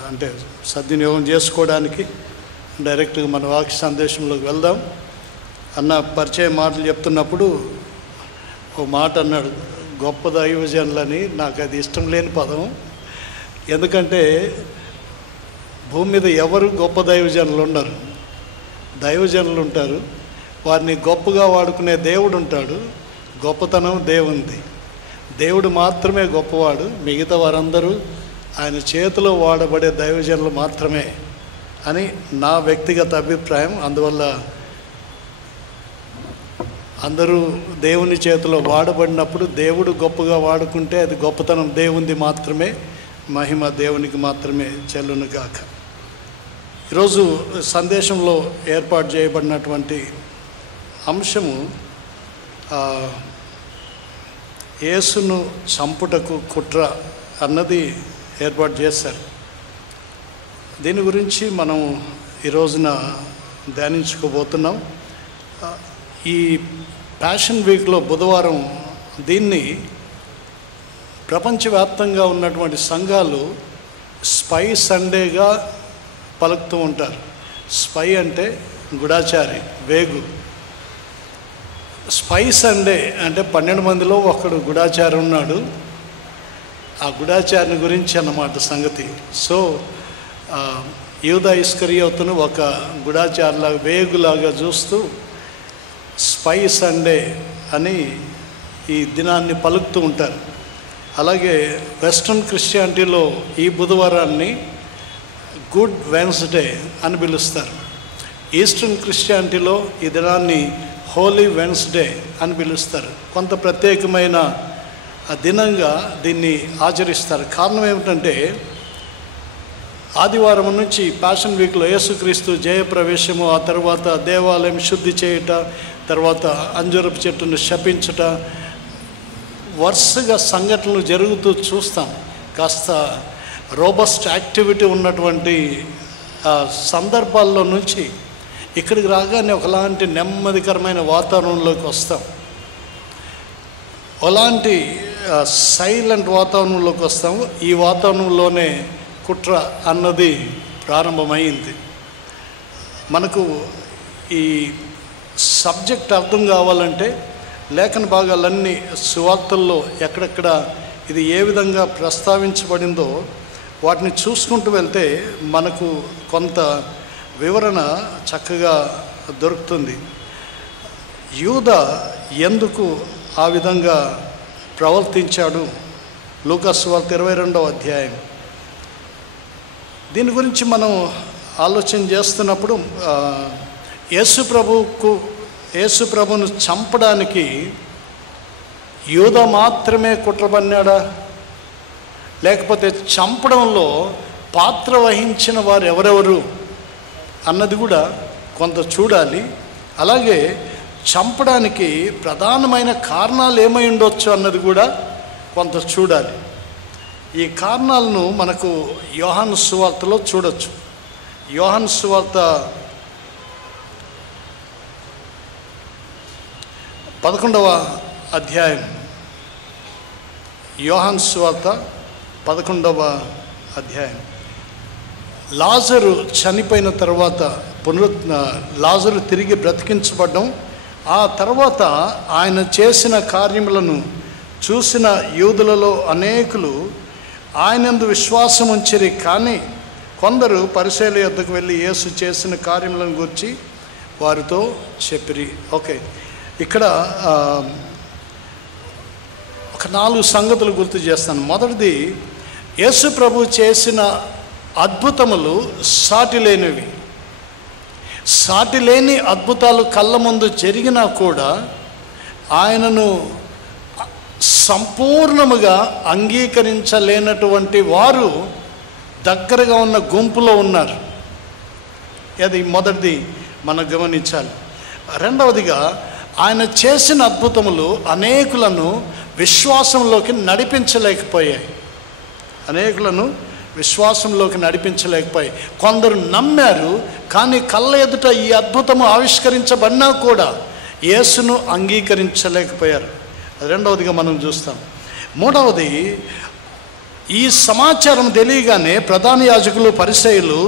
అంటే సద్వినియోగం చేసుకోవడానికి డైరెక్ట్గా మన వాక్య సందేశంలోకి వెళ్దాం. అన్న పరిచయ మాటలు చెప్తున్నప్పుడు ఓ మాట అన్నాడు, గొప్ప దైవజనులని. నాకు అది ఇష్టం లేని పదం. ఎందుకంటే భూమి మీద ఎవరు గొప్ప దైవజనులు ఉండరు. దైవజనులు ఉంటారు, వారిని గొప్పగా వాడుకునే దేవుడు ఉంటాడు. గొప్పతనం దేవునిది. దేవుడు మాత్రమే గొప్పవాడు. మిగతా వారందరూ ఆయన చేతిలో వాడబడే దైవజనులు మాత్రమే అని నా వ్యక్తిగత అభిప్రాయం. అందువల్ల అందరూ దేవుని చేతిలో వాడబడినప్పుడు దేవుడు గొప్పగా వాడుకుంటే అది గొప్పతనం దేవునిది మాత్రమే, మహిమ దేవునికి మాత్రమే చెల్లును గాక. ఈరోజు సందేశంలో ఏర్పాటు చేయబడినటువంటి అంశము యేసును చంపుటకు కుట్ర అన్నది ఏర్పాటు చేశారు. దీని గురించి మనం ఈ రోజున ధ్యానించుకోబోతున్నాం. ఈ ప్యాషన్ వీక్లో బుధవారం దీన్ని ప్రపంచవ్యాప్తంగా ఉన్నటువంటి సంఘాలు స్పై సండేగా పలుకుతూ ఉంటారు. స్పై అంటే గుడాచారి, వేగు. స్పై సండే అంటే 12 మందిలో ఒకడు గుడాచారి ఉన్నాడు. ఆ గుడాచారిని గురించి అన్నమాట సంగతి. సో యూదా ఇస్కరియోతును ఒక గుడాచారిలాగా, వేగులాగా చూస్తూ స్పై సండే అని ఈ దినాన్ని పలుకుతూ ఉంటారు. అలాగే వెస్ట్రన్ క్రిస్టియానిటీలో ఈ బుధవారాన్ని గుడ్ వెన్స్డే అని పిలుస్తారు. ఈస్టర్న్ క్రిస్టియానిటీలో ఈ దినాన్ని హోలీ వెన్స్డే అని పిలుస్తారు. కొంత ప్రత్యేకమైన దినంగా దీన్ని ఆచరిస్తారు. కారణం ఏమిటంటే ఆదివారం నుంచి ప్యాషన్ వీక్లో యేసుక్రీస్తు జయప్రవేశము, ఆ తర్వాత దేవాలయం శుద్ధి చేయుట, తర్వాత అంజూరపు చెట్టును శపించుట, వరుసగా సంఘటనలు జరుగుతూ చూస్తాం. కాస్త రోబస్ట్ యాక్టివిటీ ఉన్నటువంటి సందర్భాల్లో నుంచి ఇక్కడికి రాగానే ఒకలాంటి నెమ్మదికరమైన వాతావరణంలోకి వస్తాం. అలాంటి సైలెంట్ వాతావరణంలోకి వస్తాము. ఈ వాతావరణంలోనే కుట్ర అన్నది ప్రారంభమైంది. మనకు ఈ సబ్జెక్ట్ అర్థం కావాలంటే లేఖన భాగాలన్నీ సువార్తల్లో ఎక్కడెక్కడ ఇది ఏ విధంగా ప్రస్తావించబడిందో వాటిని చూసుకుంటూ వెళ్తే మనకు కొంత వివరణ చక్కగా దొరుకుతుంది. యూదా ఎందుకు ఆ విధంగా ప్రవర్తించాడు? లూకాసు వార్త 22వ అధ్యాయం. దీని గురించి మనం ఆలోచన చేస్తున్నప్పుడు యేసు ప్రభును చంపడానికి యూదా మాత్రమే కుట్ర పన్నాడా, లేకపోతే చంపడంలో పాత్ర వహించిన వారు ఎవరెవరు అన్నది కూడా కొంత చూడాలి. అలాగే చంపడానికి ప్రధానమైన కారణాలు ఏమై ఉండొచ్చు అన్నది కూడా కొంత చూడాలి. ఈ కారణాలను మనకు యోహాను సువార్తలో చూడొచ్చు. యోహాను సువార్త 11వ అధ్యాయం. యోహాను సువార్త 11వ అధ్యాయం. లాజరు చనిపోయిన తర్వాత లాజరు తిరిగి బ్రతికించబడ్డం, ఆ తర్వాత ఆయన చేసిన కార్యములను చూసిన యూదులలో అనేకులు ఆయనందు విశ్వాసం ఉంచిరి. కానీ కొందరు పరిసయ్యుల యొద్దకు వెళ్ళి యేసు చేసిన కార్యములను గురించి వారితో చెప్పిరి. ఓకే, ఇక్కడ ఒక 4 సంగతులు గుర్తు చేస్తాను. మొదటిది, యేసు ప్రభు చేసిన అద్భుతములు సాటి లేనివి. సాటి లేని అద్భుతాలు కళ్ళ ముందు జరిగినా కూడా ఆయనను సంపూర్ణముగా అంగీకరించలేనటువంటి వారు దగ్గరగా ఉన్న గుంపులో ఉన్నారు. అది మొదటిది మనం గమనించాలి. రెండవదిగా, ఆయన చేసిన అద్భుతములు అనేకులను విశ్వాసంలోకి నడిపించలేకపోయాయి. కొందరు నమ్మారు, కానీ కళ్ళ ఎదుట ఈ అద్భుతము ఆవిష్కరించబడినా కూడా యేసును అంగీకరించలేకపోయారు. రెండవదిగా మనం చూస్తాం. మూడవది, ఈ సమాచారం తెలియగానే ప్రధాన యాజకులు పరిసయ్యులు,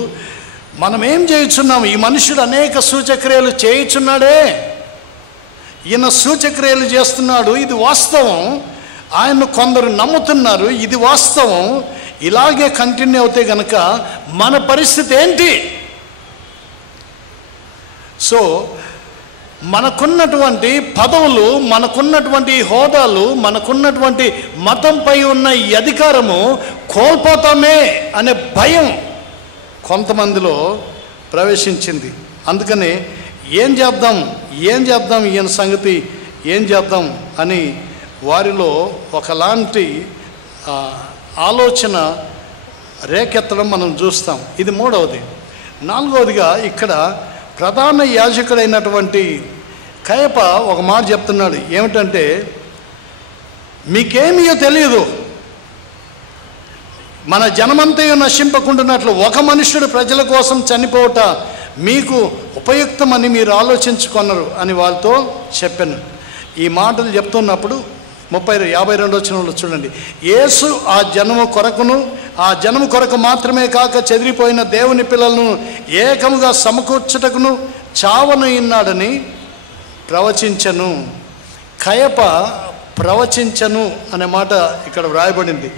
మనం ఏం చేయుచున్నాము? ఈ మనుషుడు అనేక సూచక్రియలు చేయుచున్నాడే, ఈయన సూచక్రియలు చేస్తున్నాడు, ఇది వాస్తవం, ఆయన కొందరు నమ్ముతున్నారు, ఇది వాస్తవం, ఇలాగే కంటిన్యూ అవుతే గనక మన పరిస్థితి ఏంటి? సో మనకున్నటువంటి పదవులు, మనకున్నటువంటి హోదాలు, మనకున్నటువంటి మతంపై ఉన్న ఈ అధికారము కోల్పోతామే అనే భయం కొంతమందిలో ప్రవేశించింది. అందుకని ఏం చేద్దాం ఈయన సంగతి ఏం చేద్దాం అని వారిలో ఒకలాంటి ఆలోచన రేకెత్తడం మనం చూస్తాం. ఇది మూడవది. నాలుగవదిగా, ఇక్కడ ప్రధాన యాజకుడైనటువంటి కయప ఒక మాట చెప్తున్నాడు. ఏమిటంటే, మీకేమీయో తెలియదు, మన జనమంతయు నశింపకుండానట్లు ఒక మనుష్యుడు ప్రజల కోసం చనిపోవట మీకు ఉపయుక్తమని మీరు ఆలోచించుకున్నారు అని వాళ్ళతో చెప్పాను. ఈ మాటలు చెప్తున్నప్పుడు 52వ వచనంలో చూడండి. యేసు ఆ జనము కొరకు మాత్రమే కాక చెదిరిపోయిన దేవుని పిల్లలను ఏకముగా సమకూర్చుటకును చావను ఇన్నాడని ప్రవచించను. కయప ప్రవచించను అనే మాట ఇక్కడ వ్రాయబడింది.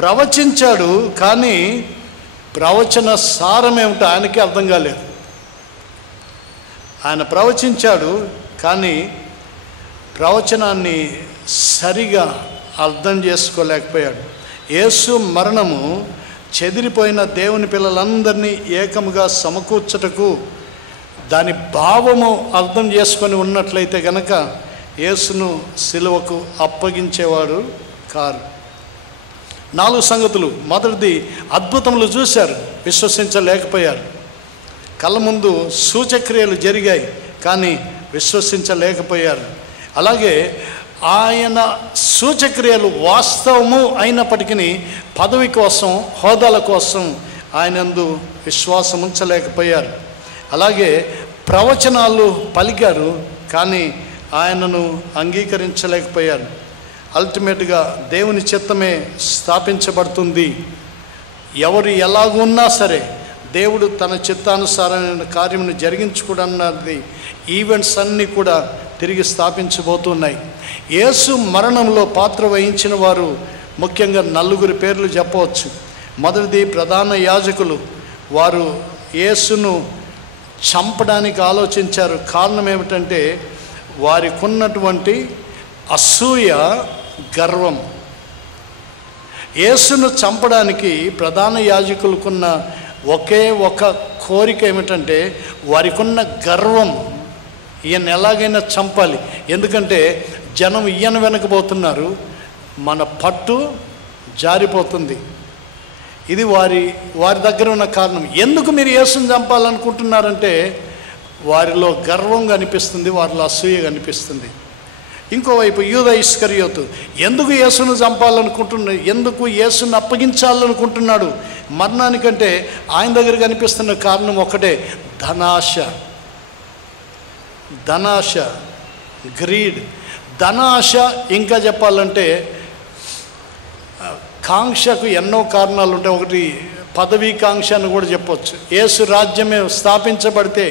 ప్రవచించాడు, కానీ ప్రవచన సారం ఏమిటో ఆయనకి అర్థం కాలేదు. ఆయన ప్రవచించాడు, కానీ ప్రవచనాన్ని సరిగా అర్థం చేసుకోలేకపోయాడు. యేసు మరణము చెదిరిపోయిన దేవుని పిల్లలందరినీ ఏకముగా సమకూర్చుటకు, దాని భావము అర్థం చేసుకొని ఉన్నట్లయితే గనక యేసును సిలువకు అప్పగించేవాడు కారు. 4 సంగతులు. మొదటిది, అద్భుతములు చూశారు, విశ్వసించలేకపోయారు. కళ్ళ ముందు సూచక్రియలు జరిగాయి, కానీ విశ్వసించలేకపోయారు. అలాగే ఆయన సూచక్రియలు వాస్తవము అయినప్పటికీ పదవి కోసం, హోదాల కోసం ఆయనందు విశ్వాసం ఉంచలేకపోయారు. అలాగే ప్రవచనాలు పలికారు, కానీ ఆయనను అంగీకరించలేకపోయారు. అల్టిమేట్గా దేవుని చిత్తమే స్థాపించబడుతుంది. ఎవరు ఎలాగున్నా సరే దేవుడు తన చిత్తానుసారమైన కార్యమును జరిగించుకోవడన్నది ఈవెంట్స్ అన్నీ కూడా తిరిగి స్థాపించబోతున్నాయి. యేసు మరణంలో పాత్ర వహించిన వారు ముఖ్యంగా 4 పేర్లు చెప్పవచ్చు. మొదటిది, ప్రధాన యాజకులు. వారు యేసును చంపడానికి ఆలోచించారు. కారణం ఏమిటంటే, వారికి ఉన్నటువంటి అసూయ, గర్వం. యేసును చంపడానికి ప్రధాన యాజకులకున్న ఒకే ఒక కోరిక ఏమిటంటే వారికి ఉన్న గర్వం. ఈయన ఎలాగైనా చంపాలి, ఎందుకంటే జనం ఈయన వెనకపోతున్నారు, మన పట్టు జారిపోతుంది. ఇది వారి దగ్గర ఉన్న కారణం. ఎందుకు మీరు యేసుని చంపాలనుకుంటున్నారంటే వారిలో గర్వం కనిపిస్తుంది, వారిలో అసూయ కనిపిస్తుంది. ఇంకోవైపు యూదా ఇస్కరియోతు ఎందుకు యేసును చంపాలనుకుంటున్నాడు, ఎందుకు యేసును అప్పగించాలనుకుంటున్నాడు మరణానికంటే ఆయన దగ్గర కనిపిస్తున్న కారణం ఒకటే, ధనాశ, గ్రీడ్. ధనాశ, ఇంకా చెప్పాలంటే కాంక్షకు ఎన్నో కారణాలు ఉంటాయి. ఒకటి పదవీ కాంక్ష అని కూడా చెప్పవచ్చు. యేసు రాజ్యమే స్థాపించబడితే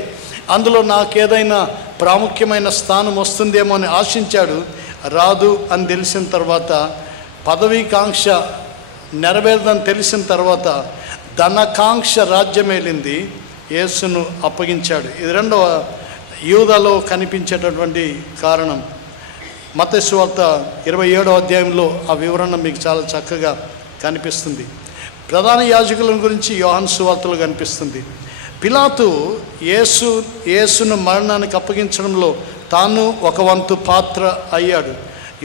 అందులో నాకేదైనా ప్రాముఖ్యమైన స్థానం వస్తుందేమో అని ఆశించాడు. రాదు అని తెలిసిన తర్వాత, పదవీ కాంక్ష నెరవేరదని తెలిసిన తర్వాత ధనకాంక్ష రాజ్యమేలింది, యేసును అప్పగించాడు. ఇది రెండవ యూదాలో కనిపించేటటువంటి కారణం. మత్తయి సువార్త 27వ అధ్యాయంలో ఆ వివరణ మీకు చాలా చక్కగా కనిపిస్తుంది. ప్రధాన యాజకుల గురించి యోహాను సువార్తలో కనిపిస్తుంది. పిలాతు యేసును మరణానికి అప్పగించడంలో తాను ఒక వంతు పాత్ర అయ్యాడు.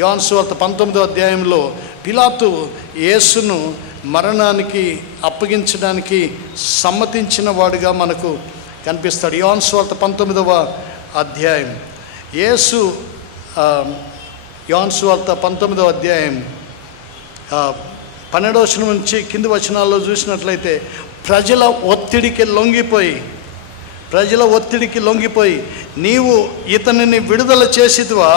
యోహాను సువార్త 19వ అధ్యాయంలో పిలాతు యేసును మరణానికి అప్పగించడానికి సమ్మతించిన వాడుగా మనకు కనిపిస్తాడు. యోహాను సువార్త 19వ అధ్యాయం. యోహాను సువార్త 19వ అధ్యాయం 12వ వచనం నుంచి కింది వచనాల్లో చూసినట్లయితే ప్రజల ఒత్తిడికి లొంగిపోయి నీవు ఇతనిని విడుదల చేసిదివా,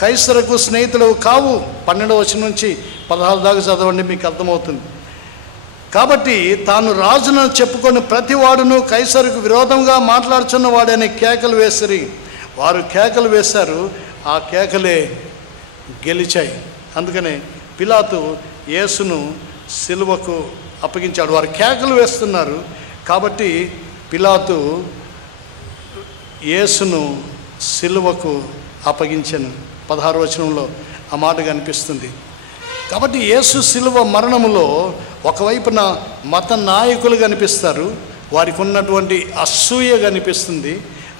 కైసరకు స్నేహితుడు కావు. 12వ వచనం నుంచి 16 దాకా చదవండి, మీకు అర్థమవుతుంది. కాబట్టి తాను రాజును చెప్పుకొని ప్రతివాడును కైసరుకు విరోధంగా మాట్లాడుచున్న వాడని కేకలు వేసిరి. వారు కేకలు వేశారు, ఆ కేకలే గెలిచాయి. అందుకనే పిలాతు యేసును సిలువకు అప్పగించాడు. వారు కేకలు వేస్తున్నారు కాబట్టి పిలాతు యేసును సిలువకు అప్పగించాను. 16వ వచనంలో ఆ మాట కనిపిస్తుంది. కాబట్టి యేసు సిలువ మరణములో ఒకవైపున మత నాయకులు కనిపిస్తారు, వారికి ఉన్నటువంటి అసూయ కనిపిస్తుంది.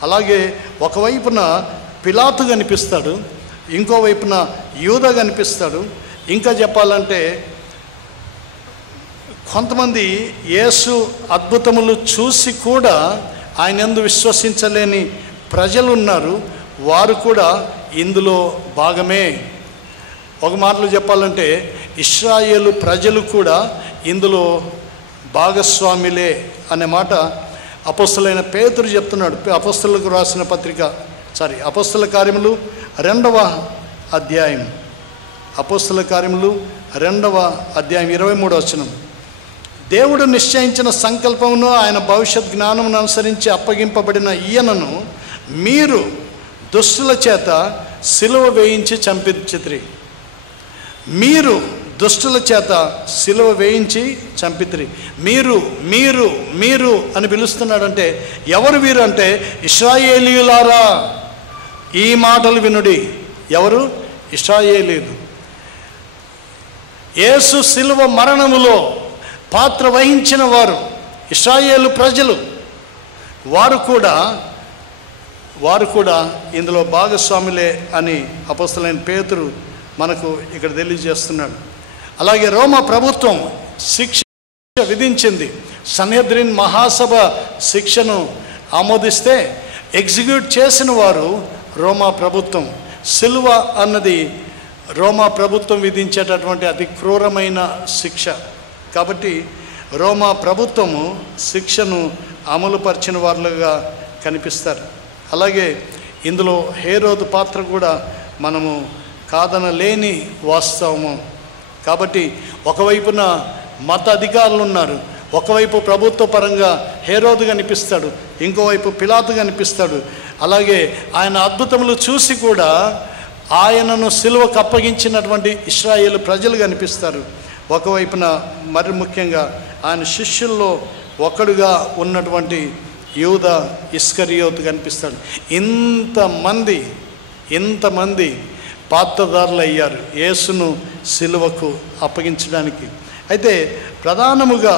అలాగే ఒకవైపున పిలాతు కనిపిస్తాడు, ఇంకోవైపున యూదా కనిపిస్తాడు. ఇంకా చెప్పాలంటే కొంతమంది యేసు అద్భుతములు చూసి కూడా ఆయన యందు విశ్వసించలేని ప్రజలు ఉన్నారు, వారు కూడా ఇందులో భాగమే. ఒక మాటలో చెప్పాలంటే ఇశ్రాయేలు ప్రజలు కూడా ఇందులో భాగస్వాములే అనే మాట అపోస్తలుడైన పేతురు చెప్తున్నాడు. అపోస్తలులకు రాసిన పత్రిక అపోస్తల కార్యములు 2వ అధ్యాయం. అపోస్తల కార్యములు 2వ అధ్యాయం 23వ వచనం. దేవుడు నిశ్చయించిన సంకల్పమును ఆయన భవిష్యత్ జ్ఞానమును అనుసరించి అప్పగింపబడిన ఈయనను మీరు దుష్టుల చేత సిలువ వేయించి చంపించితిరి. మీరు దుష్టుల చేత సిలువ వేయించి చంపితిరి. మీరు మీరు మీరు అని పిలుస్తున్నాడంటే ఎవరు వీరు అంటే ఇశ్రాయేలీయులారా ఈ మాటలు వినుడి. ఎవరు? ఇశ్రాయేలీయులు. యేసు సిలువ మరణములో పాత్ర వహించిన వారు ఇశ్రాయేలు ప్రజలు. వారు కూడా ఇందులో భాగస్వాములే అని అపోస్తలుడైన పేతురు మనకు ఇక్కడ తెలియజేస్తున్నాడు. అలాగే రోమా ప్రభుత్వం శిక్ష విధించింది. సన్హెద్రిన్ మహాసభ శిక్షను ఆమోదిస్తే ఎగ్జిక్యూట్ చేసిన వారు రోమా ప్రభుత్వం. సిలువ అన్నది రోమా ప్రభుత్వం విధించేటటువంటి అతి క్రూరమైన శిక్ష. కాబట్టి రోమా ప్రభుత్వము శిక్షను అమలుపరిచిన వారులుగా కనిపిస్తారు. అలాగే ఇందులో హేరోదు పాత్ర కూడా మనము కాదనలేని వాస్తవము. కాబట్టి ఒకవైపున మత అధికారులు ఉన్నారు, ఒకవైపు ప్రభుత్వ పరంగా హేరోదు కనిపిస్తాడు, ఇంకోవైపు పిలాతు కనిపిస్తాడు. అలాగే ఆయన అద్భుతములు చూసి కూడా ఆయనను సిలువకు అప్పగించినటువంటి ఇశ్రాయేలు ప్రజలు కనిపిస్తారు. ఒకవైపున మరి ముఖ్యంగా ఆయన శిష్యుల్లో ఒకడుగా ఉన్నటువంటి యూదా ఇస్కరియోతు కనిపిస్తాడు. ఇంతమంది పాత్రదారులు అయ్యారు యేసును సిలువకు అప్పగించడానికి. అయితే ప్రధానముగా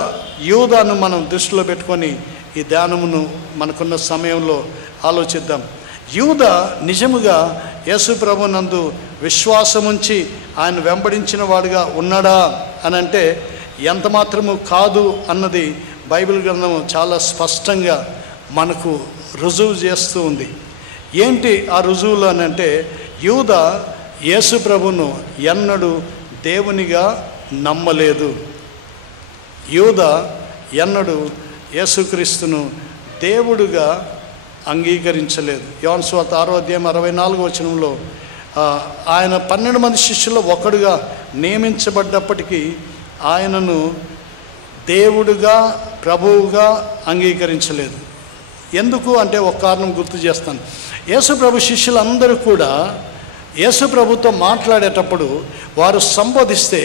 యూదాను మనం దృష్టిలో పెట్టుకొని ఈ ధ్యానమును మనకున్న సమయంలో ఆలోచిద్దాం. యూదా నిజముగా యేసు ప్రభునందు విశ్వాసముంచి ఆయన వెంబడించిన వాడుగా ఉన్నాడా అని అంటే ఎంత మాత్రము కాదు అన్నది బైబిల్ గ్రంథం చాలా స్పష్టంగా మనకు రుజువు చేస్తూ ఉంది. ఏంటి ఆ రుజువులు అని అంటే, యూదా యేసు ప్రభును ఎన్నడూ దేవునిగా నమ్మలేదు. యూదా ఎన్నడూ యేసుక్రీస్తును దేవుడుగా అంగీకరించలేదు. యోహాను సువార్త 6వ అధ్యాయం 64వ వచనంలో ఆయన 12 మంది శిష్యుల్లో ఒకడుగా నియమించబడ్డప్పటికీ ఆయనను దేవుడుగా ప్రభువుగా అంగీకరించలేదు. ఎందుకు అంటే ఒక కారణం గుర్తు చేస్తాను. యేసు ప్రభు శిష్యులందరూ కూడా యేసు ప్రభుతో మాట్లాడేటప్పుడు వారు సంబోధిస్తే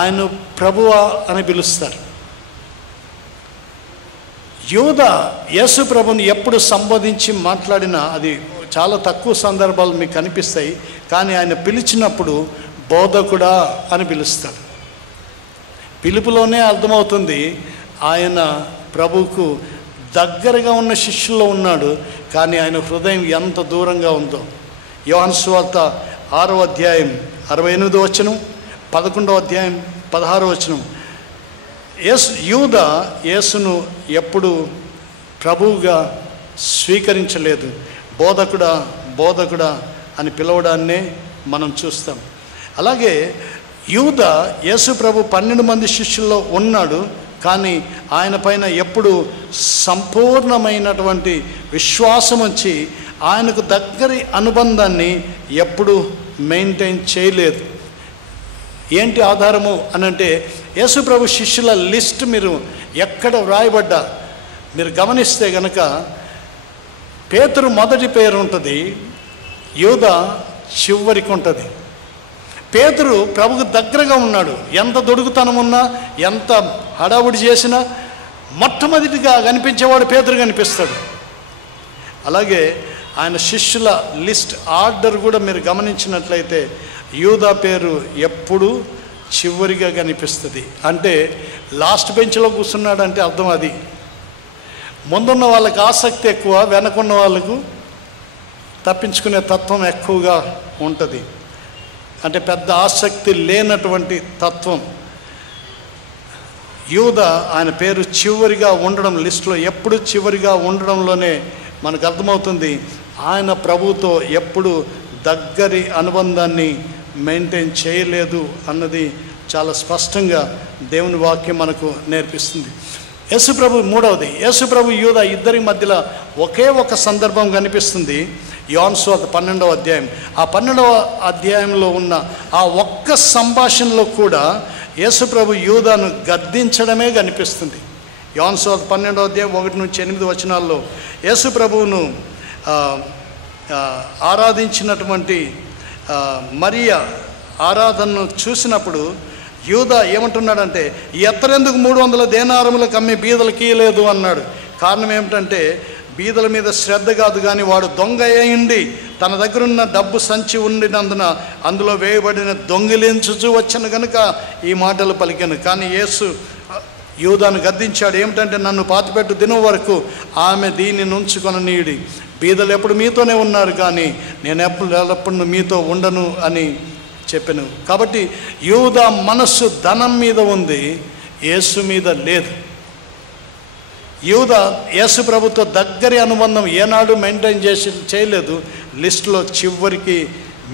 ఆయన ప్రభువా అని పిలుస్తారు. యూదా యేసు ప్రభుని ఎప్పుడు సంబోధించి మాట్లాడినా అది చాలా తక్కువ సందర్భాలు మీకు కనిపిస్తాయి. కానీ ఆయన పిలిచినప్పుడు బోధకుడా అని పిలుస్తాడు. పిలుపులోనే అర్థమవుతుంది ఆయన ప్రభువుకు దగ్గరగా ఉన్న శిష్యుల్లో ఉన్నాడు, కానీ ఆయన హృదయం ఎంత దూరంగా ఉందో. యోహాను సువార్త 6వ అధ్యాయం 68వ వచనం, 11వ అధ్యాయం 16వ వచనం. యూదా యేసును ఎప్పుడు ప్రభువుగా స్వీకరించలేదు. బోధకుడా బోధకుడా అని పిలవడాన్నే మనం చూస్తాం. అలాగే యూదా యేసు ప్రభు 12 మంది శిష్యుల్లో ఉన్నాడు, కానీ ఆయన పైన ఎప్పుడు సంపూర్ణమైనటువంటి విశ్వాసం వచ్చి ఆయనకు దగ్గరి అనుబంధాన్ని ఎప్పుడు మెయింటైన్ చేయలేదు. ఏంటి ఆధారము అనంటే, యేసు ప్రభు శిష్యుల లిస్ట్ మీరు ఎక్కడ వ్రాయబడ్డా మీరు గమనిస్తే గనక పేతురు మొదటి పేరు ఉంటుంది, యూదా చివరికి ఉంటుంది. పేతురు ప్రభుకు దగ్గరగా ఉన్నాడు. ఎంత దొడుకుతనం ఉన్నా, ఎంత హడావుడి చేసినా మొట్టమొదటిగా కనిపించేవాడు పేతురు కనిపిస్తాడు. అలాగే ఆయన శిష్యుల లిస్ట్ ఆర్డర్ కూడా మీరు గమనించినట్లయితే యూదా పేరు ఎప్పుడు చివరిగా కనిపిస్తుంది. అంటే లాస్ట్ బెంచ్లో కూర్చున్నాడంటే అర్థం అది. ముందున్న వాళ్ళకి ఆసక్తి ఎక్కువ, వెనకున్న వాళ్ళకు తప్పించుకునే తత్వం ఎక్కువగా ఉంటుంది. అంటే పెద్ద ఆసక్తి లేనటువంటి తత్వం. యూదా ఆయన పేరు చివరిగా ఉండడం, లిస్టులో ఎప్పుడు చివరిగా ఉండడంలోనే మనకు అర్థమవుతుంది ఆయన ప్రభువుతో ఎప్పుడు దగ్గరి అనుబంధాన్ని మెయింటైన్ చేయలేదు అన్నది చాలా స్పష్టంగా దేవుని వాక్యం మనకు నేర్పిస్తుంది. యేసు ప్రభు మూడవది, యేసు ప్రభు యూదా ఇద్దరి మధ్యలో ఒకే ఒక సందర్భం కనిపిస్తుంది. యోహాను సువార్త 12వ అధ్యాయం. ఆ 12వ అధ్యాయంలో ఉన్న ఆ ఒక్క సంభాషణలో కూడా యేసు ప్రభు యూదాను గద్దించడమే కనిపిస్తుంది. యోహాను సువార్త 12వ అధ్యాయం 1 నుంచి 8 వచనాల్లో యేసు ప్రభువును ఆరాధించినటువంటి మరియా ఆరాధనను చూసినప్పుడు యూదా ఏమంటున్నాడంటే, ఎత్తరెందుకు 300 దేనారములకు అమ్మి బీదలకు ఇయ్యలేదు అన్నాడు. కారణం ఏమిటంటే బీదల మీద శ్రద్ధ కాదు, కానీ వాడు దొంగ అయ్యిండి తన దగ్గరున్న డబ్బు సంచి ఉండినందున అందులో వేయబడిన దొంగిలించుచూ వచ్చాను కనుక ఈ మాటలు పలికాను. కానీ యేసు యూదాను గద్దించాడు. ఏమిటంటే, నన్ను పాతిపెట్టు దినం వరకు ఆమె దీనిని ఉంచుకొననీయుడి. బీదలు ఎప్పుడు మీతోనే ఉన్నారు, కానీ నేను ఎప్పుడు మీతో ఉండను అని చెప్పాను. కాబట్టి యూదా మనస్సు ధనం మీద ఉంది, యేసు మీద లేదు. యూదా యేసు ప్రభుతో దగ్గరి అనుబంధం ఏనాడు మెయింటైన్ చేయలేదు. లిస్టులో చివరికి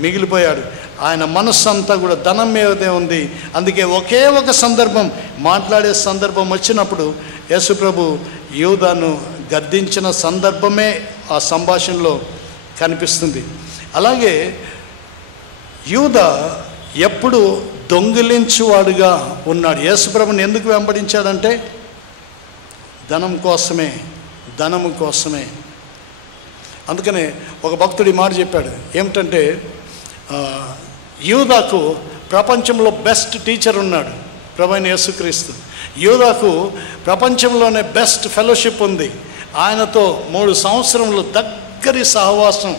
మిగిలిపోయాడు. ఆయన మనస్సు అంతా కూడా ధనం మీదే ఉంది. అందుకే ఒకే ఒక సందర్భం, మాట్లాడే సందర్భం వచ్చినప్పుడు యేసు ప్రభు యూదాను గద్దించిన సందర్భమే ఆ సంభాషణలో కనిపిస్తుంది. అలాగే యూదా ఎప్పుడు దొంగిలించువాడుగా ఉన్నాడు. యేసు ప్రభుని ఎందుకు వెంబడించాడంటే ధనం కోసమే, ధనము కోసమే. అందుకనే ఒక భక్తుడి మాట చెప్పాడు. ఏమిటంటే, యూదాకు ప్రపంచంలో బెస్ట్ టీచర్ ఉన్నాడు, ప్రభువైన యేసుక్రీస్తు. యూదాకు ప్రపంచంలోనే బెస్ట్ ఫెలోషిప్ ఉంది. ఆయనతో 3 సంవత్సరములు దగ్గరి సహవాసం.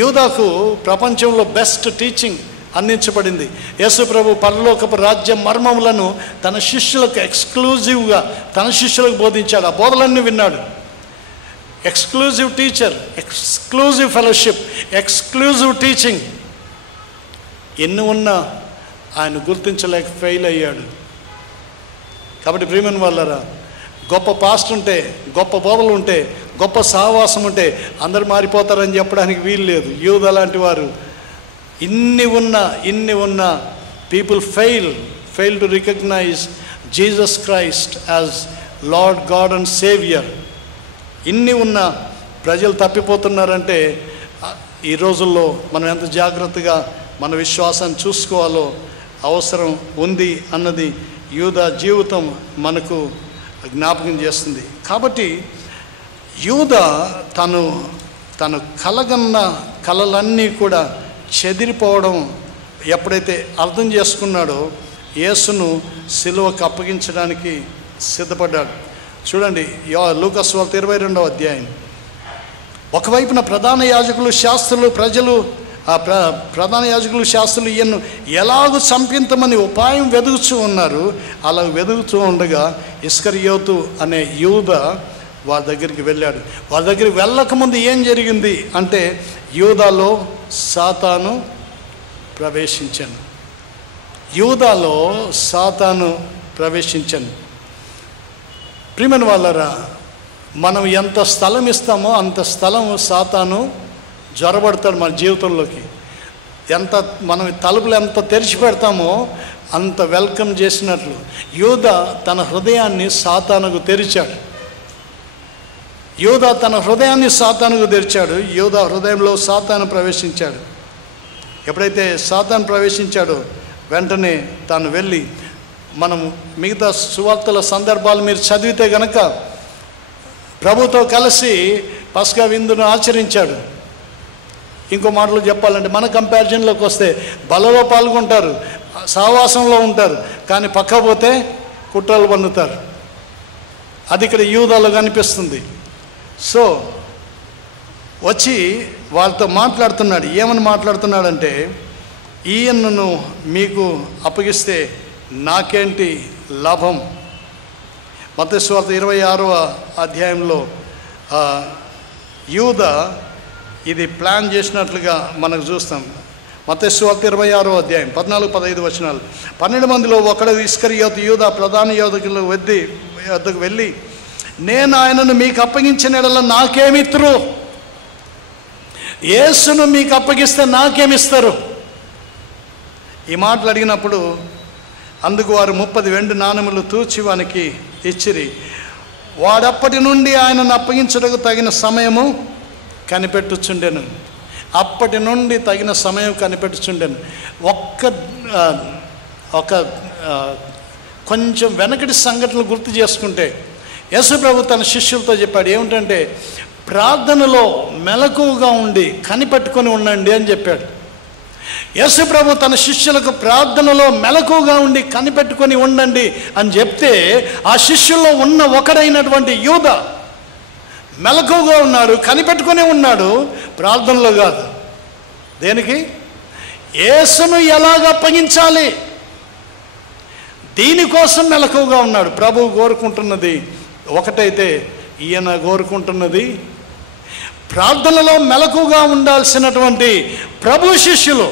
యూదాకు ప్రపంచంలో బెస్ట్ టీచింగ్ అందించబడింది. యేసు ప్రభు పరలోకపు రాజ్య మర్మములను తన శిష్యులకు ఎక్స్క్లూజివ్గా తన శిష్యులకు బోధించాడు. ఆ బోధలన్నీ విన్నాడు. Exclusive teacher, exclusive fellowship, exclusive teaching ఎన్ని ఉన్నా ఆయన గుర్తించలేక ఫెయిల్ అయ్యాడు. కాబట్టి ప్రియమైన వాళ్ళారా, గొప్ప పాస్ట్ ఉంటే, గొప్ప బోధలు ఉంటే, గొప్ప సహవాసం ఉంటే అందరు మారిపోతారని చెప్పడానికి వీలు లేదు. యూదా లాంటి వారు ఇన్ని ఉన్నా people fail to recognise Jesus Christ as lord god and saviour. ఇన్ని ఉన్నా ప్రజలు తప్పిపోతున్నారంటే ఈ రోజుల్లో మనం ఎంత జాగ్రత్తగా మన విశ్వాసాన్ని చూసుకోవాలో అవసరం ఉంది అన్నది యూదా జీవితం మనకు జ్ఞాపకం చేస్తుంది. కాబట్టి యూదా తను కలగన్న కలలన్నీ కూడా చెదిరిపోవడం ఎప్పుడైతే అర్థం చేసుకున్నాడో యేసును సిలువకు అప్పగించడానికి సిద్ధపడ్డాడు. చూడండి, లూకాసు వార్త 22వ అధ్యాయం. ఒకవైపున ప్రధాన యాజకులు శాస్త్రులు ప్రజలు ప్రధాన యాజకులు శాస్త్రులు ఈయన్ను ఎలాగూ చంపించమని ఉపాయం వెదుగుతూ ఉన్నారు. అలా వెదుగుతూ ఉండగా ఇస్కరియోతు అనే యూదా వాళ్ళ దగ్గరికి వెళ్ళాడు. వాళ్ళ దగ్గరికి వెళ్ళకముందు ఏం జరిగింది అంటే యూదాలో సాతాను ప్రవేశించాను. ప్రియమైన వాళ్ళరా, మనం ఎంత స్థలం ఇస్తామో అంత స్థలం సాతాను జొరబడతాడు మన జీవితంలోకి. మనం తలుపులు ఎంత తెరిచి పెడతామో అంత వెల్కమ్ చేసినట్లు యూదా తన హృదయాన్ని సాతానుకు తెరిచాడు. యూదా హృదయంలో సాతాను ప్రవేశించాడు. ఎప్పుడైతే సాతాను ప్రవేశించాడో వెంటనే తాను వెళ్ళి, మనం మిగతా సువార్తల సందర్భాలు మీరు చదివితే గనక ప్రభుతో కలిసి పస్కా విందును ఆచరించాడు. ఇంకో మాటలు చెప్పాలంటే మన కంపారిజన్లోకి వస్తే బలలో పాల్గొంటారు, సహవాసంలో ఉంటారు, కానీ పక్క పోతే కుట్రలు పన్నుతారు. అది ఇక్కడ యూదాలో కనిపిస్తుంది. సో వచ్చి వాళ్ళతో మాట్లాడుతున్నాడు. ఏమని మాట్లాడుతున్నాడంటే, ఈయనను మీకు అప్పగిస్తే నాకేంటి లాభం? మత్తయి సువార్త 26వ అధ్యాయంలో యూదా ఇది ప్లాన్ చేసినట్లుగా మనకు చూస్తాం. మత్తయి సువార్త 26వ అధ్యాయం 14-15 వచనాలు. 12 మందిలో ఒకడు ఇస్కరియోతు యూదా ప్రధాన యాజకుల వద్దకు వెళ్ళి, నేను ఆయనను మీకు అప్పగించిన యెడల నాకేమిత్తురు? యేసును మీకు అప్పగిస్తే నాకేమిస్తారు? ఈ మాటలు అడిగినప్పుడు అందుకు వారు 30 వెండి నాణెములు తూచి వానికి ఇచ్చిరి. వాడప్పటి నుండి ఆయనను అప్పగించుటకు తగిన సమయము కనిపెట్టుచుండెను. కొంచెం వెనకటి సంఘటనలు గుర్తు చేసుకుంటే యేసు ప్రభు తన శిష్యులతో చెప్పాడు. ఏమిటంటే, ప్రార్థనలో మెలకువగా ఉండి కనిపెట్టుకొని ఉండండి అని చెప్పాడు. యేసు ప్రభు తన శిష్యులకు ప్రార్థనలో మెలకువగా ఉండి కనిపెట్టుకొని ఉండండి అని చెప్తే, ఆ శిష్యుల్లో ఉన్న ఒకడైనటువంటి యూదా మెలకువగా ఉన్నాడు, కనిపెట్టుకొని ఉన్నాడు, ప్రార్థనలో కాదు. దేనికి? యేసును ఎలాగ అప్పగించాలి, దీనికోసం మెలకువగా ఉన్నాడు. ప్రభువు కోరుకుంటున్నది ఒకటైతే ఈయన కోరుకుంటున్నది ప్రార్థనలో మెలకువగా ఉండాల్సినటువంటి ప్రభు శిష్యులు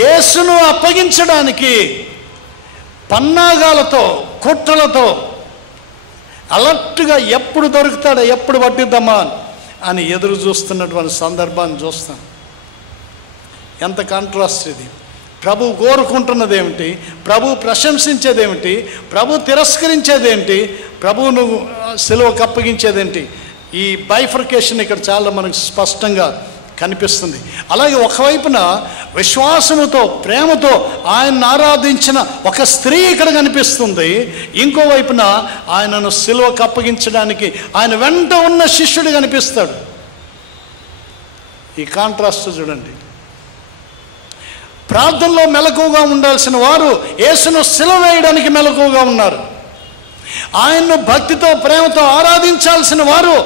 యేసును అప్పగించడానికి పన్నాగాలతో కుట్రలతో అలర్ట్గా ఎప్పుడు దొరుకుతాడా, ఎప్పుడు పట్టిద్దామా అని ఎదురు చూస్తున్నటువంటి సందర్భాన్ని చూస్తాం. ఎంత కాంట్రాస్ట్ ఇది! ప్రభు కోరుకుంటున్నది ఏమిటి, ప్రభు ప్రశంసించేదేమిటి, ప్రభు తిరస్కరించేదేంటి, ప్రభువును సిలువకు అప్పగించేదేంటి? ఈ బైఫర్కేషన్ ఇక్కడ చాలా మనకు స్పష్టంగా కనిపిస్తుంది. అలాగే ఒకవైపున విశ్వాసముతో ప్రేమతో ఆయన్ని ఆరాధించిన ఒక స్త్రీ ఇక్కడ కనిపిస్తుంది, ఇంకోవైపున ఆయనను సిలువకు అప్పగించడానికి ఆయన వెంట ఉన్న శిష్యుడు కనిపిస్తాడు. ఈ కాంట్రాస్ట్ చూడండి. ప్రార్థనలో మెలకువగా ఉండాల్సిన వారు యేసును సిలువ వేయడానికి మెలకువగా ఉన్నారు. ఆయన్ను భక్తితో ప్రేమతో ఆరాధించాల్సిన వారు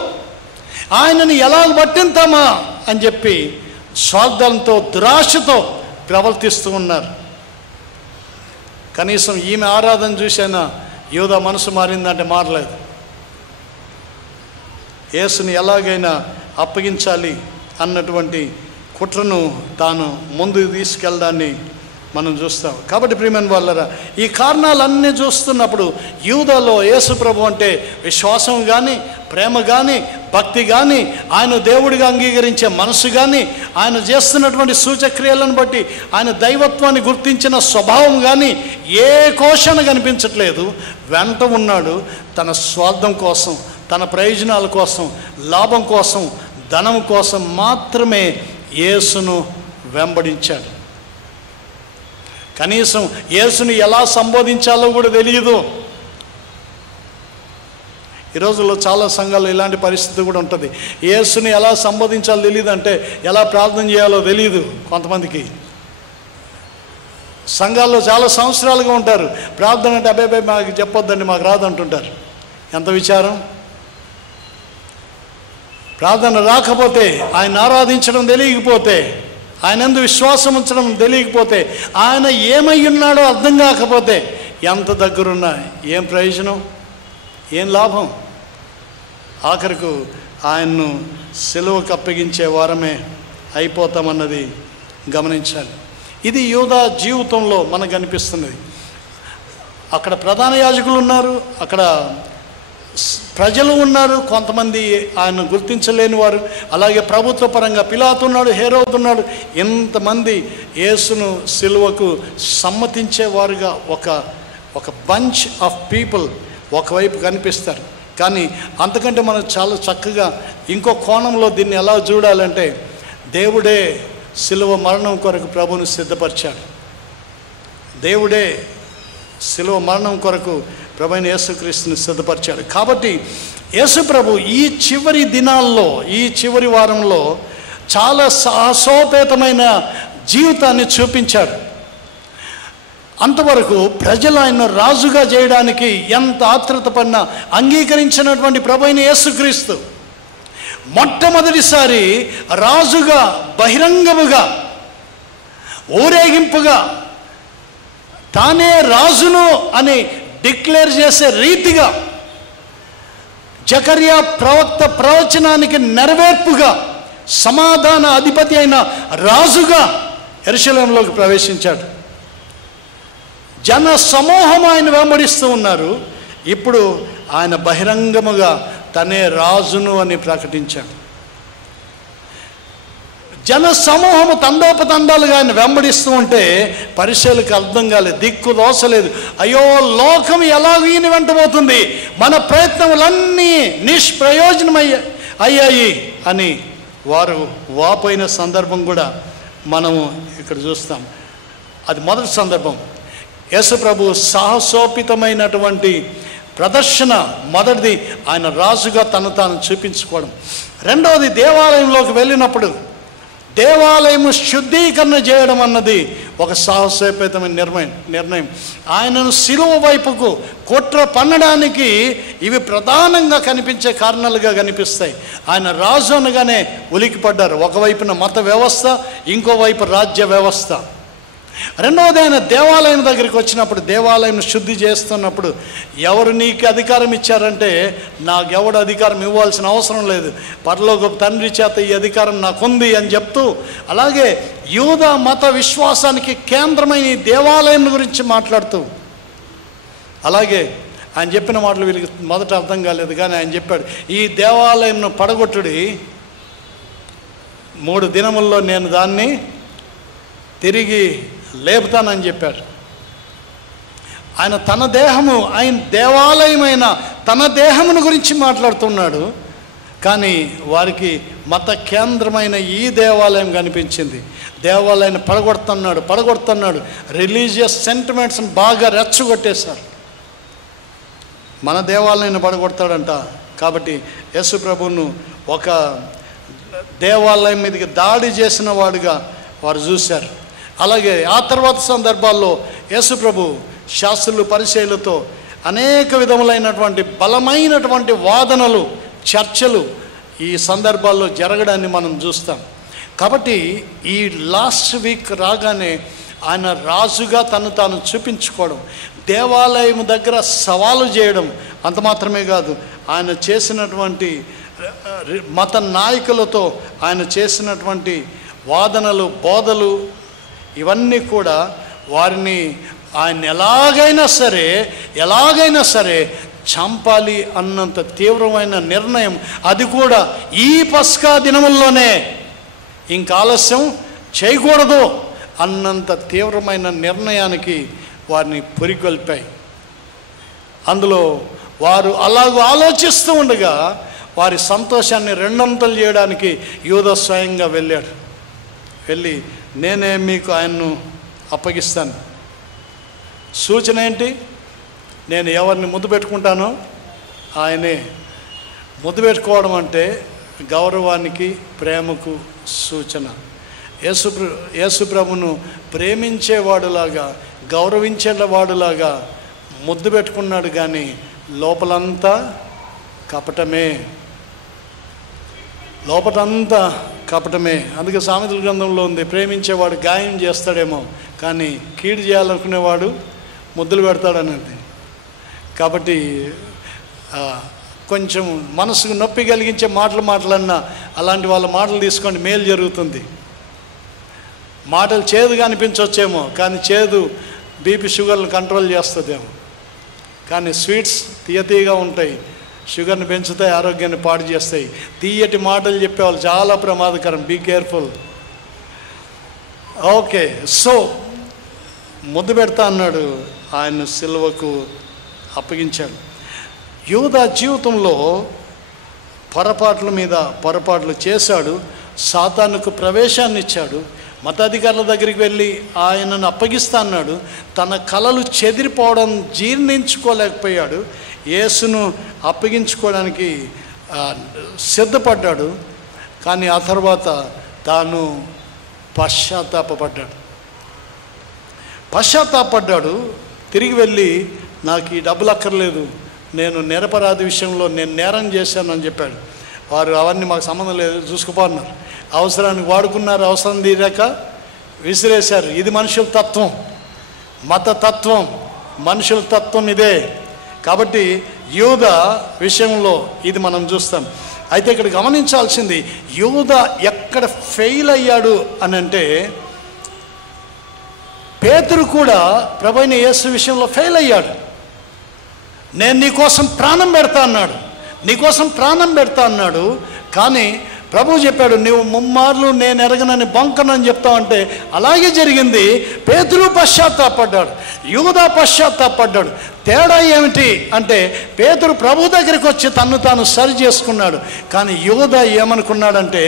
ఆయనని ఎలా పట్టింతామా అని చెప్పి స్వార్థంతో దురాశతో ప్రవర్తిస్తూ ఉన్నారు. కనీసం ఈమె ఆరాధన చూసైనా యూదా మనసు మారిందంటే మారలేదు. యేసుని ఎలాగైనా అప్పగించాలి అన్నటువంటి కుట్రను తాను ముందుకు తీసుకెళ్ళడాన్ని మనం చూస్తాం. కాబట్టి ప్రియమైన వాళ్ళరా, ఈ కారణాలన్నీ చూస్తున్నప్పుడు యూదాలో యేసు ప్రభు అంటే విశ్వాసం కానీ, ప్రేమ కానీ, భక్తి కానీ, ఆయన దేవుడిగా అంగీకరించే మనసు కానీ, ఆయన చేస్తున్నటువంటి సూచక్రియలను బట్టి ఆయన దైవత్వాన్ని గుర్తించిన స్వభావం కానీ ఏ కోశన కనిపించట్లేదు. వెంట ఉన్నాడు తన స్వార్థం కోసం, తన ప్రయోజనాల కోసం, లాభం కోసం, ధనం కోసం మాత్రమే యేసును వెంబడించాడు. కనీసం యేసుని ఎలా సంబోధించాలో కూడా తెలియదు. ఈ రోజుల్లో చాలా సంఘాల్లో ఇలాంటి పరిస్థితి కూడా ఉంటుంది. యేసుని ఎలా సంబోధించాలో తెలియదు, అంటే ఎలా ప్రార్థన చేయాలో తెలియదు కొంతమందికి. సంఘాల్లో చాలా సంవత్సరాలుగా ఉంటారు, ప్రార్థన అంటే అబ్బాయి మాకు చెప్పొద్దండి, మాకు రాదు అంటుంటారు. ఎంత విచారం! ప్రార్థన రాకపోతే, ఆయన ఆరాధించడం తెలియకపోతే, ఆయన యందు విశ్వాసం ఉంచడం తెలియకపోతే, ఆయన ఏమై ఉన్నాడో అర్థం కాకపోతే ఎంత దగ్గరున్నా ఏం ప్రయోజనం, ఏం లాభం? ఆఖరికి ఆయన్ను సిలువకు అప్పగించే వారమే అయిపోతామన్నది గమనించాలి. ఇది యూదా జీవితంలో మనకు అనిపిస్తున్నది. అక్కడ ప్రధాన యాజకులు ఉన్నారు, అక్కడ ప్రజలు ఉన్నారు, కొంతమంది ఆయన గుర్తించలేని వారు, అలాగే ప్రభుత్వ పరంగా పిలాతు ఉన్నాడు, హేరోదు ఉన్నాడు. ఇంతమంది యేసును సిలువకు సమ్మతించేవారుగా ఒక బంచ్ ఆఫ్ పీపుల్ ఒకవైపు కనిపిస్తారు. కానీ అంతకంటే మనం చాలా చక్కగా ఇంకో కోణంలో దీన్ని ఎలా చూడాలంటే, దేవుడే సిలువ మరణం కొరకు ప్రభువును సిద్ధపరిచాడు. దేవుడే సిలువ మరణం కొరకు ప్రభువైన యేసుక్రీస్తుని సిద్ధపరిచాడు. కాబట్టి యేసు ప్రభు ఈ చివరి దినాల్లో, ఈ చివరి వారంలో చాలా సాహసోపేతమైన జీవితాన్ని చూపించాడు. అంతవరకు ప్రజలు ఆయన రాజుగా చేయడానికి ఎంత ఆత్రుత పడినా అంగీకరించినటువంటి ప్రభువైన యేసుక్రీస్తు మొట్టమొదటిసారి రాజుగా, బహిరంగముగా, ఊరేగింపుగా తానే రాజును అని డిక్లేర్ చేసే రీతిగా, జకర్యా ప్రవక్త ప్రవచనానికి నెరవేర్పుగా, సమాధాన అధిపతి అయిన రాజుగా యెరూషలేములోకి ప్రవేశించాడు. జన సమూహం ఆయన వెంబడిస్తూ ఉన్నారు. ఇప్పుడు ఆయన బహిరంగముగా తనే రాజును అని ప్రకటించాడు. జన సమూహము తండోపతండాలుగా ఆయన వెంబడిస్తూ ఉంటే పరిశీలకు అర్థం కాలేదు, దిక్కు దోసలేదు. అయ్యో, లోకం ఎలాగో ఈయన వెంటబోతుంది, మన ప్రయత్నములన్నీ నిష్ప్రయోజనమయ్యాయి అని వారు వాపోయిన సందర్భం కూడా మనము ఇక్కడ చూస్తాం. అది మొదటి సందర్భం. యేసు ప్రభు సాహసోపితమైనటువంటి ప్రదర్శన మొదటిది, ఆయన రాజుగా తను తాను చూపించుకోవడం. రెండవది, దేవాలయంలోకి వెళ్ళినప్పుడు దేవాలయము శుద్ధీకరణ చేయడం అన్నది ఒక సాహసోపేతమైన నిర్ణయం. ఆయనను శిలువ వైపుకు కుట్ర పన్నడానికి ఇవి ప్రధానంగా కనిపించే కారణాలుగా కనిపిస్తాయి. ఆయన రాజు అనగానే ఉలికిపడ్డారు. ఒకవైపున మత వ్యవస్థ, ఇంకోవైపు రాజ్య వ్యవస్థ. రెండవది, ఆయన దేవాలయం దగ్గరికి వచ్చినప్పుడు, దేవాలయం శుద్ధి చేస్తున్నప్పుడు, ఎవరు నీకు అధికారం ఇచ్చారంటే, నాకెవడు అధికారం ఇవ్వాల్సిన అవసరం లేదు, పరలోకపు తండ్రి చేత ఈ అధికారం నాకుంది అని చెప్తూ, అలాగే యూదా మత విశ్వాసానికి కేంద్రమైన ఈ దేవాలయం గురించి మాట్లాడుతూ, అలాగే ఆయన చెప్పిన మాటలు వీళ్ళకి మొదట అర్థం కాలేదు, కానీ ఆయన చెప్పాడు, ఈ దేవాలయంను పడగొట్టుడి, 3 దినముల్లో నేను దాన్ని తిరిగి లేపుతానని చెప్పాడు. ఆయన తన దేహము, ఆయన దేవాలయమైన తన దేహమును గురించి మాట్లాడుతున్నాడు. కానీ వారికి మత కేంద్రమైన ఈ దేవాలయం కనిపించింది. దేవాలయాన్ని పడగొడుతున్నాడు. రిలీజియస్ సెంటిమెంట్స్ని బాగా రెచ్చగొట్టేశారు. మన దేవాలయాన్ని పడగొడతాడంట. కాబట్టి యేసు ప్రభువును ఒక దేవాలయం మీదకి దాడి చేసిన వాడుగా వారు చూశారు. అలాగే ఆ తర్వాత సందర్భాల్లో యేసు ప్రభు శాస్త్రులు, పరిచయులతో అనేక విధములైనటువంటి బలమైనటువంటి వాదనలు, చర్చలు ఈ సందర్భాల్లో జరగడాన్ని మనం చూస్తాం. కాబట్టి ఈ లాస్ట్ వీక్ రాగానే ఆయన రాజుగా తను తాను చూపించుకోవడం, దేవాలయం దగ్గర సవాలు చేయడం, అంత మాత్రమే కాదు, ఆయన చేసినటువంటి మత నాయకులతో ఆయన చేసినటువంటి వాదనలు, బోధలు, ఇవన్నీ కూడా వారిని ఆయన ఎలాగైనా సరే చంపాలి అన్నంత తీవ్రమైన నిర్ణయం, అది కూడా ఈ పస్కా దినముల్లోనే, ఇంకా ఆలస్యం చేయకూడదు అన్నంత తీవ్రమైన నిర్ణయానికి వారిని పురికొల్పాయి. అందులో వారు అలాగూ ఆలోచిస్తూ ఉండగా వారి సంతోషాన్ని రెండంతలు చేయడానికి యూదా స్వయంగా వెళ్ళి నేనే మీకు ఆయన్ను అప్పగిస్తాను. సూచన ఏంటి? నేను ఎవరిని ముద్దు పెట్టుకుంటానో ఆయనే. ముద్దు పెట్టుకోవడం అంటే గౌరవానికి, ప్రేమకు సూచన. యేసు ప్రభును ప్రేమించేవాడులాగా, గౌరవించేవాడులాగా ముద్దు పెట్టుకున్నాడు, కానీ లోపలంతా కపటమే. అందుకే సామెతల గ్రంథంలో ఉంది, ప్రేమించేవాడు గాయం చేస్తాడేమో కానీ కీడు చేయాలనుకునేవాడు ముద్దులు పెడతాడనేది. కాబట్టి కొంచెం మనసుకు నొప్పి కలిగించే మాటలన్నా అలాంటి వాళ్ళ మాటలు తీసుకోండి, మేలు జరుగుతుంది. మాటలు చేదుగా అనిపించవచ్చేమో, కానీ చేదు బీపీ షుగర్ని కంట్రోల్ చేస్తుందేమో. కానీ స్వీట్స్ తీయగా ఉంటాయి, షుగర్ని పెంచుతాయి, ఆరోగ్యాన్ని పాడు చేస్తాయి. తీయటి మాటలు చెప్పేవాళ్ళు చాలా ప్రమాదకరం, బీ కేర్ఫుల్. ఓకే, సో ముద్దు పెడతా అన్నాడు, ఆయన సిలువకు అప్పగించాడు. యూదా జీవితంలో పొరపాట్ల మీద పొరపాట్లు చేశాడు, సాతానుకు ప్రవేశాన్ని ఇచ్చాడు, మతాధికారుల దగ్గరికి వెళ్ళి ఆయనను అప్పగిస్తా అన్నాడు. తన కలలు చెదిరిపోవడం జీర్ణించుకోలేకపోయాడు, యేసును అప్పగించుకోవడానికి సిద్ధపడ్డాడు. కానీ ఆ తర్వాత తాను పశ్చాత్తాపడ్డాడు. తిరిగి వెళ్ళి నాకు ఈ డబ్బులు అక్కర్లేదు, నేను నిరపరాధి విషయంలో నేను నేరం చేశానని చెప్పాడు. వారు అవన్నీ మాకు సంబంధం లేదు, చూసుకుపోన్నారు. అవసరానికి వాడుకున్నారు, అవసరం తీరాక విసిరేశారు. ఇది మనుషుల తత్వం, మత తత్వం, మనుషుల తత్వం ఇదే. కాబట్టి యూదా విషయంలో ఇది మనం చూస్తాం. అయితే ఇక్కడ గమనించాల్సింది, యూదా ఎక్కడ ఫెయిల్ అయ్యాడు అని అంటే, పేతురు కూడా ప్రభువైన యేసు విషయంలో ఫెయిల్ అయ్యాడు. నేను నీకోసం ప్రాణం పెడతా అన్నాడు. కానీ ప్రభువు చెప్పాడు, నువ్వు ముమ్మార్లు నేను ఎరగనని బొంకనని చెప్తావంటే అలాగే జరిగింది. పేతురు పశ్చాత్తాపడ్డాడు, యూదా పశ్చాత్తాపడ్డాడు. తేడా ఏమిటి అంటే, పేతురు ప్రభు దగ్గరికి వచ్చి తన్ను తాను సరి చేసుకున్నాడు. కానీ యూదా ఏమనుకున్నాడంటే,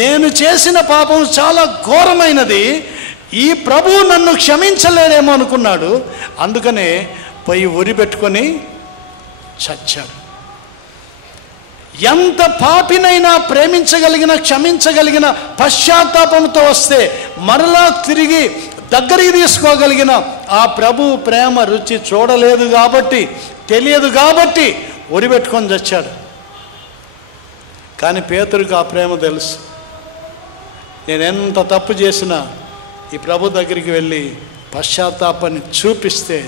నేను చేసిన పాపం చాలా ఘోరమైనది, ఈ ప్రభువు నన్ను క్షమించలేడేమో అనుకున్నాడు. అందుకనే పోయి ఉరి పెట్టుకొని చచ్చాడు. ఎంత పాపినైనా ప్రేమించగలిగిన, క్షమించగలిగిన, పశ్చాత్తాపంతో వస్తే మరలా తిరిగి దగ్గరికి తీసుకోగలిగిన ఆ ప్రభు ప్రేమ రుచి చూడలేదు కాబట్టి, తెలియదు కాబట్టి ఉరి పెట్టుకొని చచ్చాడు. కానీ పేతురుకి ఆ ప్రేమ తెలుసు. నేను ఎంత తప్పు చేసినా ఈ ప్రభు దగ్గరికి వెళ్ళి పశ్చాత్తాపాన్ని చూపిస్తే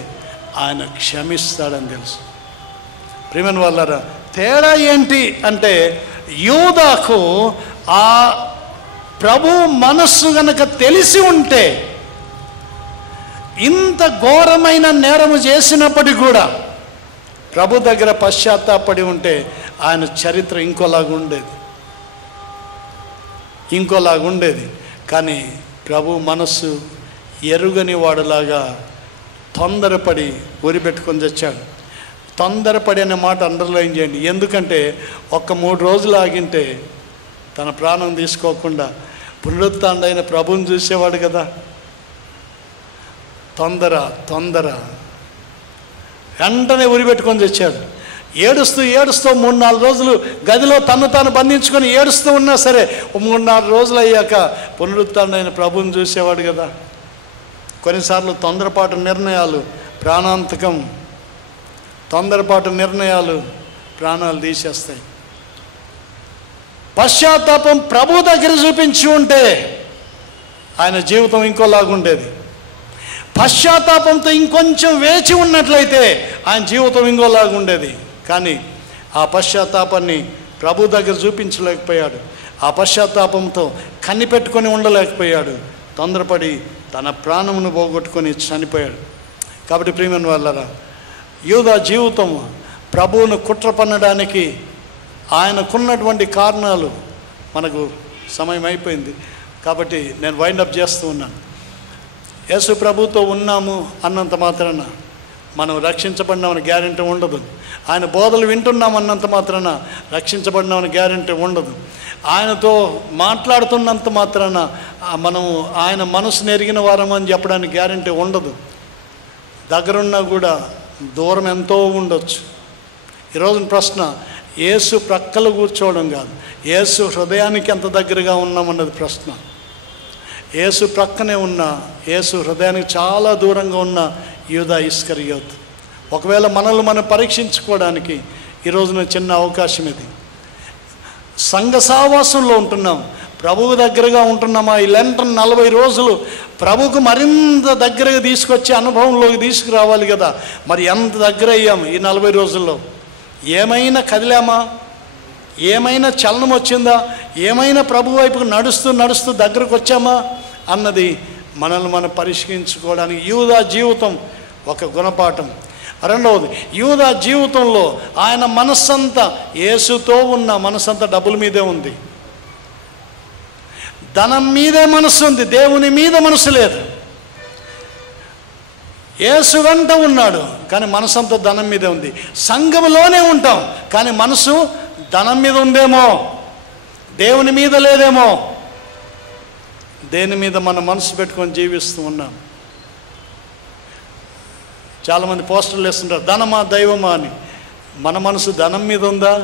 ఆయన క్షమిస్తాడని తెలుసు. ప్రియమైన వాళ్ళారా, తేడా ఏంటి అంటే, యూదాకు ఆ ప్రభు మనస్సు గనక తెలిసి ఉంటే, ఇంత ఘోరమైన నేరము చేసినప్పటికీ కూడా ప్రభు దగ్గర పశ్చాత్తాపడి ఉంటే ఆయన చరిత్ర ఇంకోలాగుండేది. కానీ ప్రభు మనస్సు ఎరుగని వాడులాగా తొందరపడి ఉరి పెట్టుకొని తెచ్చాడు. తొందరపడి అనే మాట అండర్లైన్ చేయండి. ఎందుకంటే 3 రోజులు ఆగింటే తన ప్రాణం తీసుకోకుండా పునరుత్థానుడైన ప్రభువుని చూసేవాడు కదా. తొందర వెంటనే ఉరి పెట్టుకొని తెచ్చాడు. ఏడుస్తూ 3-4 రోజులు గదిలో తాను బంధించుకొని ఏడుస్తూ ఉన్నా సరే 3-4 రోజులు అయ్యాక పునరుత్థానుడైన ప్రభువుని చూసేవాడు కదా. కొన్నిసార్లు తొందరపాటు నిర్ణయాలు ప్రాణాంతకం, తొందరపాటు నిర్ణయాలు ప్రాణాలు తీసేస్తాయి. పశ్చాత్తాపం ప్రభు దగ్గర చూపించి ఉంటే ఆయన జీవితం ఇంకోలాగుండేది. పశ్చాత్తాపంతో ఇంకొంచెం వేచి ఉన్నట్లయితే ఆయన జీవితం ఇంకోలాగుండేది. కానీ ఆ పశ్చాత్తాపాన్ని ప్రభు దగ్గర చూపించలేకపోయాడు. ఆ పశ్చాత్తాపంతో కనిపెట్టుకొని ఉండలేకపోయాడు. తొందరపడి తన ప్రాణమును పోగొట్టుకొని చనిపోయాడు. కాబట్టి ప్రియమైన వాళ్ళరా, యూదా జీవితం ప్రభువును కుట్ర పన్నడానికి ఆయనకున్నటువంటి కారణాలు మనకు సమయం అయిపోయింది కాబట్టి నేను వైండప్ చేస్తూ ఉన్నాను. యేసు ప్రభుతో ఉన్నాము అన్నంత మాత్రాన మనం రక్షించబడినామని గ్యారెంటీ ఉండదు. ఆయన బోధలు వింటున్నాం అన్నంత మాత్రాన రక్షించబడినామని గ్యారెంటీ ఉండదు. ఆయనతో మాట్లాడుతున్నంత మాత్రాన మనం ఆయన మనసును ఎరిగిన వారం అని చెప్పడానికి గ్యారెంటీ ఉండదు. దగ్గరున్నా కూడా దూరం ఎంతో ఉండొచ్చు. ఈరోజు ప్రశ్న యేసు ప్రక్కలు కూర్చోవడం కాదు, యేసు హృదయానికి ఎంత దగ్గరగా ఉన్నామన్నది ప్రశ్న. యేసు ప్రక్కనే ఉన్న, యేసు హృదయానికి చాలా దూరంగా ఉన్న యూదా ఇస్కరియోతు. ఒకవేళ మనల్ని మనం పరీక్షించుకోవడానికి ఈరోజున చిన్న అవకాశం ఇది. సంఘ సావాసంలో ఉంటున్నాం, ప్రభువు దగ్గరగా ఉంటున్నామా? ఈ లెంటన్ 40 రోజులు ప్రభువుకు మరింత దగ్గరగా తీసుకొచ్చే అనుభవంలోకి తీసుకురావాలి కదా. మరి ఎంత దగ్గర అయ్యాము ఈ 40 రోజుల్లో? ఏమైనా కదిలామా? ఏమైనా చలనం వచ్చిందా? ఏమైనా ప్రభు వైపుకు నడుస్తూ దగ్గరకు వచ్చామా అన్నది మనల్ని మనం పరిష్కరించుకోవడానికి యూదా జీవితం ఒక గుణపాఠం. రెండవది, యూదా జీవితంలో ఆయన మనస్సంతా యేసుతో ఉన్న మనస్సంతా డబ్బుల మీదే ఉంది. ధనం మీదే మనసు ఉంది, దేవుని మీద మనసు లేదు. యేసు వెంట ఉన్నాడు కానీ మనసంతా ధనం మీదే ఉంది. సంఘంలోనే ఉంటాం కానీ మనసు ధనం మీద ఉందేమో, దేవుని మీద లేదేమో. దేని మీద మన మనసు పెట్టుకొని జీవిస్తూ ఉన్నాం. చాలామంది పోస్టర్లు వేస్తుంటారు, ధనమా దైవమా అని. మన మనసు ధనం మీద ఉందా,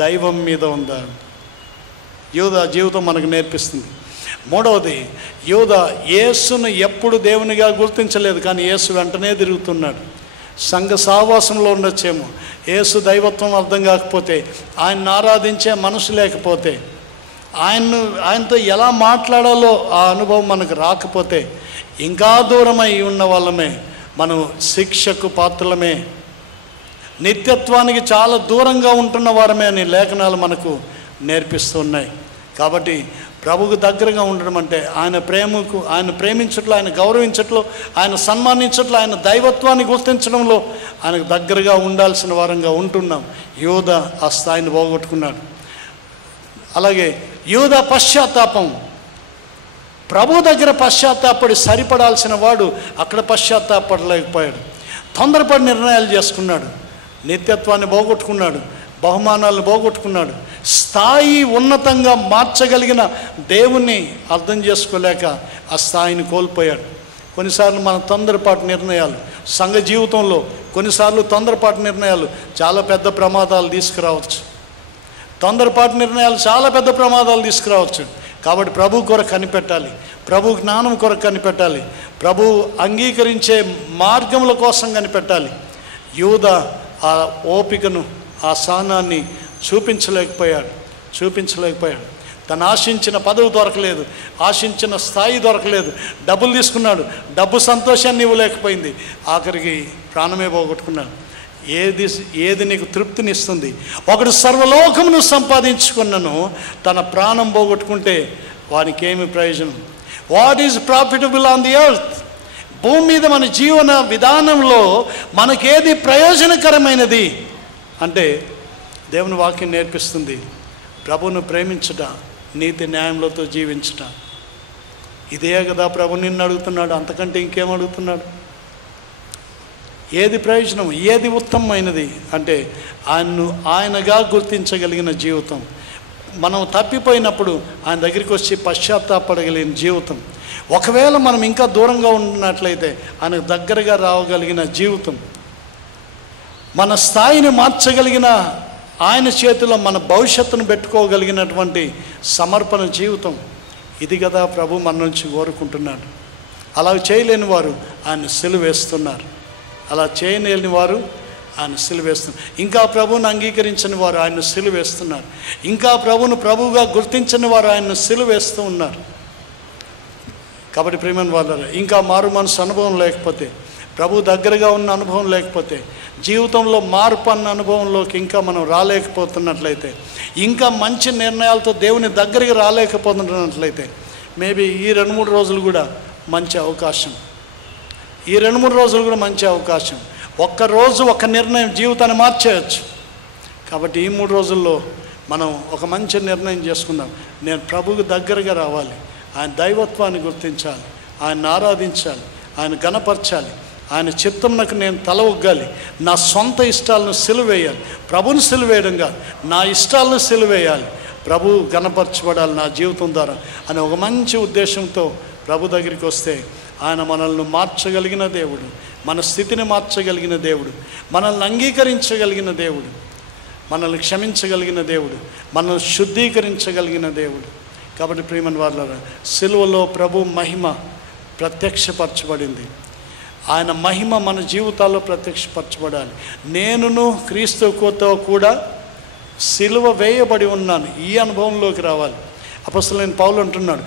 దైవం మీద ఉందా? యూదా జీవితం మనకు నేర్పిస్తుంది. మూడవది, యూదా యేసును ఎప్పుడు దేవునిగా గుర్తించలేదు కానీ యేసు వెంటనే తిరుగుతున్నాడు. సంఘ సావాసంలో ఉండొచ్చేమో, యేసు దైవత్వం అర్థం కాకపోతే, ఆయన్ని ఆరాధించే మనసు లేకపోతే, ఆయనతో ఎలా మాట్లాడాలో ఆ అనుభవం మనకు రాకపోతే ఇంకా దూరమై ఉన్న వాళ్ళమే, మనం శిక్షకు పాత్రలమే, నిత్యత్వానికి చాలా దూరంగా ఉంటున్న వారమే అని లేఖనాలు మనకు నేర్పిస్తున్నాయి. కాబట్టి ప్రభువుకు దగ్గరగా ఉండడం అంటే ఆయన ప్రేమకు, ఆయన ప్రేమించట్లో, ఆయన గౌరవించట్లో, ఆయన సన్మానించట్లో, ఆయన దైవత్వాన్ని గుర్తించడంలో ఆయనకు దగ్గరగా ఉండాల్సిన వారంగా ఉంటున్నాం. యూదా ఆ స్థాయిని పోగొట్టుకున్నాడు. అలాగే యూదా పశ్చాత్తాపం, ప్రభు దగ్గర పశ్చాత్తాపడి సరిపడాల్సిన వాడు అక్కడ పశ్చాత్తాపడలేకపోయాడు. తొందరపడి నిర్ణయాలు చేసుకున్నాడు, నిత్యత్వాన్ని పోగొట్టుకున్నాడు, బహుమానాలను పోగొట్టుకున్నాడు. స్థాయి ఉన్నతంగా మార్చగలిగిన దేవుణ్ణి అర్థం చేసుకోలేక ఆ స్థాయిని కోల్పోయాడు. కొన్నిసార్లు మన తొందరపాటు నిర్ణయాలు సంఘ జీవితంలో, కొన్నిసార్లు తొందరపాటు నిర్ణయాలు చాలా పెద్ద ప్రమాదాలు తీసుకురావచ్చు. తొందరపాటు నిర్ణయాలు చాలా పెద్ద ప్రమాదాలు తీసుకురావచ్చు. కాబట్టి ప్రభు కొరకు కనిపెట్టాలి, ప్రభు జ్ఞానం కొరకు కనిపెట్టాలి, ప్రభు అంగీకరించే మార్గముల కోసం కనిపెట్టాలి. యూదా ఆ ఓపికను, ఆ సహనాన్ని చూపించలేకపోయాడు. తను ఆశించిన పదవి దొరకలేదు, ఆశించిన స్థాయి దొరకలేదు. డబ్బులు తీసుకున్నాడు, డబ్బు సంతోషాన్ని ఇవ్వలేకపోయింది, ఆఖరికి ప్రాణమే పోగొట్టుకున్నాడు. ఏది నీకు తృప్తినిస్తుంది? ఒకడు సర్వలోకమును సంపాదించుకున్నను తన ప్రాణం పోగొట్టుకుంటే వానికి ఏమి ప్రయోజనం? What is profitable on the earth? భూమి మీద మన జీవన విధానంలో మనకేది ప్రయోజనకరమైనది అంటే దేవుని వాక్యం నేర్పిస్తుంది, ప్రభువును ప్రేమించుట, నీతి న్యాయములతో జీవించుట. ఇదే కదా ప్రభు నిన్ను అడుగుతున్నాడు, అంతకంటే ఇంకేం అడుగుతున్నాడు? ఏది ప్రయోజనం, ఏది ఉత్తమమైనది అంటే ఆయనగా గుర్తించగలిగిన జీవితం. మనం తప్పిపోయినప్పుడు ఆయన దగ్గరికి వచ్చి పశ్చాత్తాపడగలిగిన జీవితం. ఒకవేళ మనం ఇంకా దూరంగా ఉన్నట్లయితే ఆయనకు దగ్గరగా రావగలిగిన జీవితం. మన స్థాయిని మార్చగలిగిన ఆయన చేతిలో మన భవిష్యత్తును పెట్టుకోగలిగినటువంటి సమర్పణ జీవితం. ఇది కదా ప్రభు మన నుంచి కోరుకుంటున్నాడు. అలా చేయలేని వారు ఆయన సిలువ వేస్తున్నారు, అలా చేయలేని వారు ఆయన సిలువేస్తున్నారు. ఇంకా ప్రభువును అంగీకరించని వారు ఆయన సిలువేస్తున్నారు. ఇంకా ప్రభువును ప్రభువుగా గుర్తించని వారు ఆయన సిలువేస్తూ ఉన్నారు. కాబట్టి ప్రియమైన వాళ్ళారా, ఇంకా మారు మనసు అనుభవం లేకపోతే, ప్రభు దగ్గరగా ఉన్న అనుభవం లేకపోతే, జీవితంలో మార్పు అన్న అనుభవంలోకి ఇంకా మనం రాలేకపోతున్నట్లయితే, ఇంకా మంచి నిర్ణయాలతో దేవుని దగ్గరికి రాలేకపోతున్నట్లయితే, మేబీ ఈ 2-3 రోజులు కూడా మంచి అవకాశం. ఈ 2-3 రోజులు కూడా మంచి అవకాశం. ఒక్కరోజు ఒక నిర్ణయం జీవితాన్ని మార్చేయచ్చు. కాబట్టి ఈ 3 రోజుల్లో మనం ఒక మంచి నిర్ణయం చేసుకుందాం. నేను ప్రభువుకు దగ్గరగా రావాలి, ఆయన దైవత్వాన్ని గుర్తించాలి, ఆయన ఆరాధించాలి, ఆయన గణపరచాలి, ఆయన చిత్తంనకు నేను తల ఒగ్గాలి, నా సొంత ఇష్టాలను సిలువేయాలి, ప్రభుని సిలువేయడం కాదు, నా ఇష్టాలను సిలువేయాలి, ప్రభు గణపరచబడాలి నా జీవితం ద్వారా అనే ఒక మంచి ఉద్దేశంతో ప్రభు దగ్గరికి వస్తే ఆయన మనల్ని మార్చగలిగిన దేవుడు, మన స్థితిని మార్చగలిగిన దేవుడు, మనల్ని అంగీకరించగలిగిన దేవుడు, మనల్ని క్షమించగలిగిన దేవుడు, మనల్ని శుద్ధీకరించగలిగిన దేవుడు. కాబట్టి ప్రియమైన వారులారా, సిలువలో ప్రభు మహిమ ప్రత్యక్షపరచబడింది. ఆయన మహిమ మన జీవితాల్లో ప్రత్యక్షపరచబడాలి. నేనును క్రీస్తుతో కూడా సిలువ వేయబడి ఉన్నాను, ఈ అనుభవంలోకి రావాలి. అపొస్తలుడైన పౌలు అంటున్నాడు,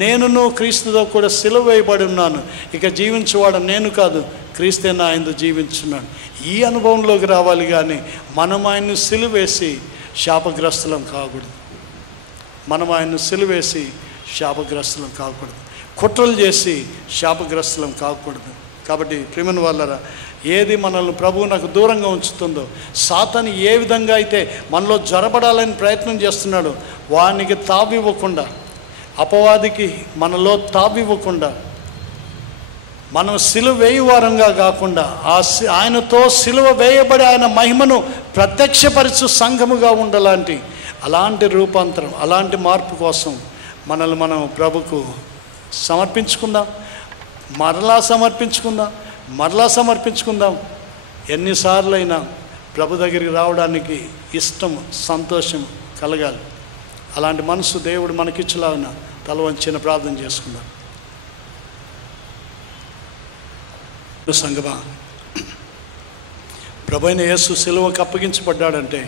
నేనును క్రీస్తుతో కూడా సిలువ వేయబడి ఉన్నాను, ఇక జీవించేవాడు నేను కాదు, క్రీస్తే నా యందు జీవించున్నాడు. ఈ అనుభవంలోకి రావాలి. కానీ మనం ఆయన్ని సిలువేసి శాపగ్రస్తులం కాకూడదు. మనం ఆయన్ని సిలువేసి శాపగ్రస్తులం కాకూడదు, కుట్రలు చేసి శాపగ్రస్తులం కాకూడదు. కాబట్టి ప్రియమైన వాళ్ళరా, ఏది మనల్ని ప్రభువు నాకు దూరంగా ఉంచుతుందో, సాతాను ఏ విధంగా అయితే మనలో జ్వరపడాలని ప్రయత్నం చేస్తున్నాడో వానికి తావివ్వకుండా, అపవాదికి మనలో తావివ్వకుండా, మనం సిలువ వేయువారంగా కాకుండా ఆయనతో సిలువ వేయబడి ఆయన మహిమను ప్రత్యక్షపరచు సంఘముగా ఉండాలంటి అలాంటి రూపాంతరం, అలాంటి మార్పు కోసం మనల్ని మనం ప్రభుకు సమర్పించుకుందాం. మరలా సమర్పించుకుందాం. ఎన్నిసార్లు అయినా ప్రభు దగ్గరికి రావడానికి ఇష్టం, సంతోషం కలగాలి. అలాంటి మనసు దేవుడు మనకిచ్చేలాగా తల వంచిన ప్రార్థన చేసుకుందాం. సంగమా, ప్రభువైన యేసు సిలువకు అప్పగించబడ్డాడంటే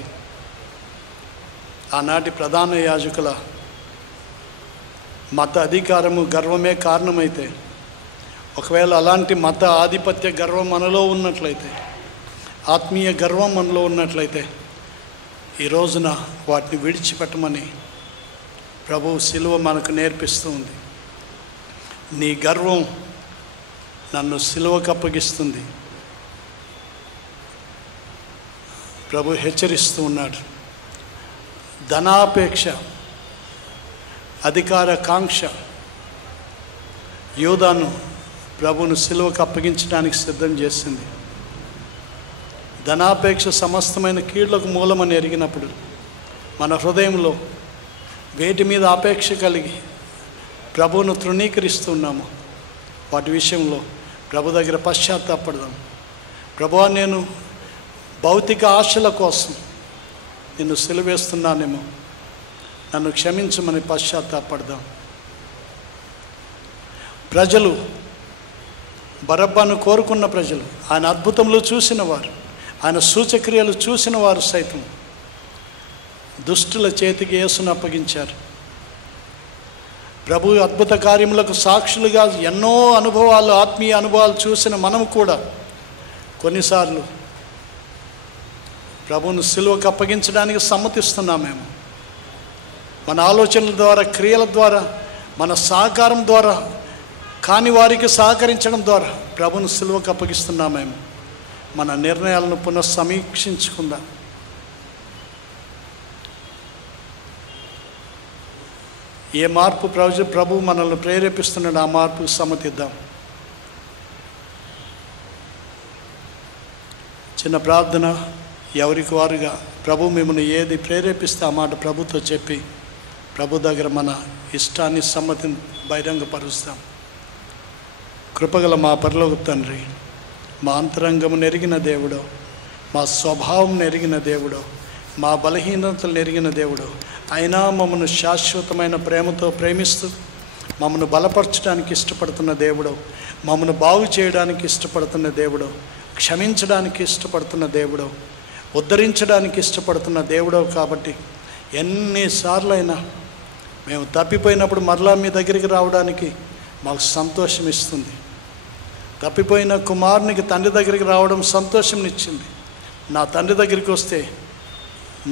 ఆనాటి ప్రధాన యాజకుల మత అధికారము, గర్వమే కారణమైతే, ఒకవేళ అలాంటి మత ఆధిపత్య గర్వం మనలో ఉన్నట్లయితే, ఆత్మీయ గర్వం మనలో ఉన్నట్లయితే, ఈ రోజున వాటిని విడిచిపెట్టమని ప్రభువు సిలువ మనకు నేర్పిస్తూ ఉంది. నీ గర్వం నన్ను సిలువకు అప్పగిస్తుంది. ప్రభు హెచ్చరిస్తూ ఉన్నాడు. ధనాపేక్ష, అధికార కాంక్ష యోధాను ప్రభువును సిలువకు అప్పగించడానికి సిద్ధం చేసింది. ధనాపేక్ష సమస్తమైన కీళ్లకు మూలమని ఎరిగినప్పుడు మన హృదయంలో వేటి మీద ఆపేక్ష కలిగి ప్రభువును తృణీకరిస్తున్నాము, వాటి విషయంలో ప్రభు దగ్గర పశ్చాత్తాపడదాం. ప్రభువా, నేను భౌతిక ఆశల కోసం నిన్ను సిలువేస్తున్నానేమో, నన్ను క్షమించమని పశ్చాత్తాపడదాం. ప్రజలు, బరబ్బను కోరుకున్న ప్రజలు, ఆయన అద్భుతములు చూసిన వారు, ఆయన సూచక్రియలు చూసిన వారు సైతం దుష్టుల చేతికి యేసును అప్పగించారు. ప్రభు అద్భుత కార్యములకు సాక్షులుగా ఎన్నో అనుభవాలు, ఆత్మీయ అనుభవాలు చూసిన మనం కూడా కొన్నిసార్లు ప్రభువును సిలువకు అప్పగించడానికి సమ్మతిస్తున్నామేమో. మన ఆలోచనల ద్వారా, క్రియల ద్వారా, మన సహకారం ద్వారా, కాని వారికి సహకరించడం ద్వారా ప్రభువును సిలువకు అప్పగిస్తున్నామేమో. మన నిర్ణయాలను పునఃసమీక్షించుకుందాం. ఏ మార్పు ప్రభు మనల్ని ప్రేరేపిస్తున్నాడు, ఆ మార్పుకు సమ్మతిద్దాం. చిన్న ప్రార్థన, ఎవరికి వారుగా ప్రభు మిమ్మల్ని ఏది ప్రేరేపిస్తే ఆ మాట ప్రభుతో చెప్పి ప్రభు దగ్గర మన ఇష్టాన్ని, సమ్మతిని బహిరంగపరుస్తాం. కృపగల మా పరలోక తండ్రి, మా అంతరంగము నెరిగిన దేవుడో, మా స్వభావం నెరిగిన దేవుడో, మా బలహీనతలు నెరిగిన దేవుడో, అయినా మమ్మను శాశ్వతమైన ప్రేమతో ప్రేమిస్తూ మమ్మను బలపరచడానికి ఇష్టపడుతున్న దేవుడో, మమ్మను బాగు చేయడానికి ఇష్టపడుతున్న దేవుడో, క్షమించడానికి ఇష్టపడుతున్న దేవుడవు, ఉద్ధరించడానికి ఇష్టపడుతున్న దేవుడవు. కాబట్టి ఎన్నిసార్లైనా మేము తప్పిపోయినప్పుడు మరలా మీ దగ్గరికి రావడానికి మాకు సంతోషం ఇస్తుంది. తప్పిపోయిన కుమారునికి తండ్రి దగ్గరికి రావడం సంతోషంనిచ్చింది. నా తండ్రి దగ్గరికి వస్తే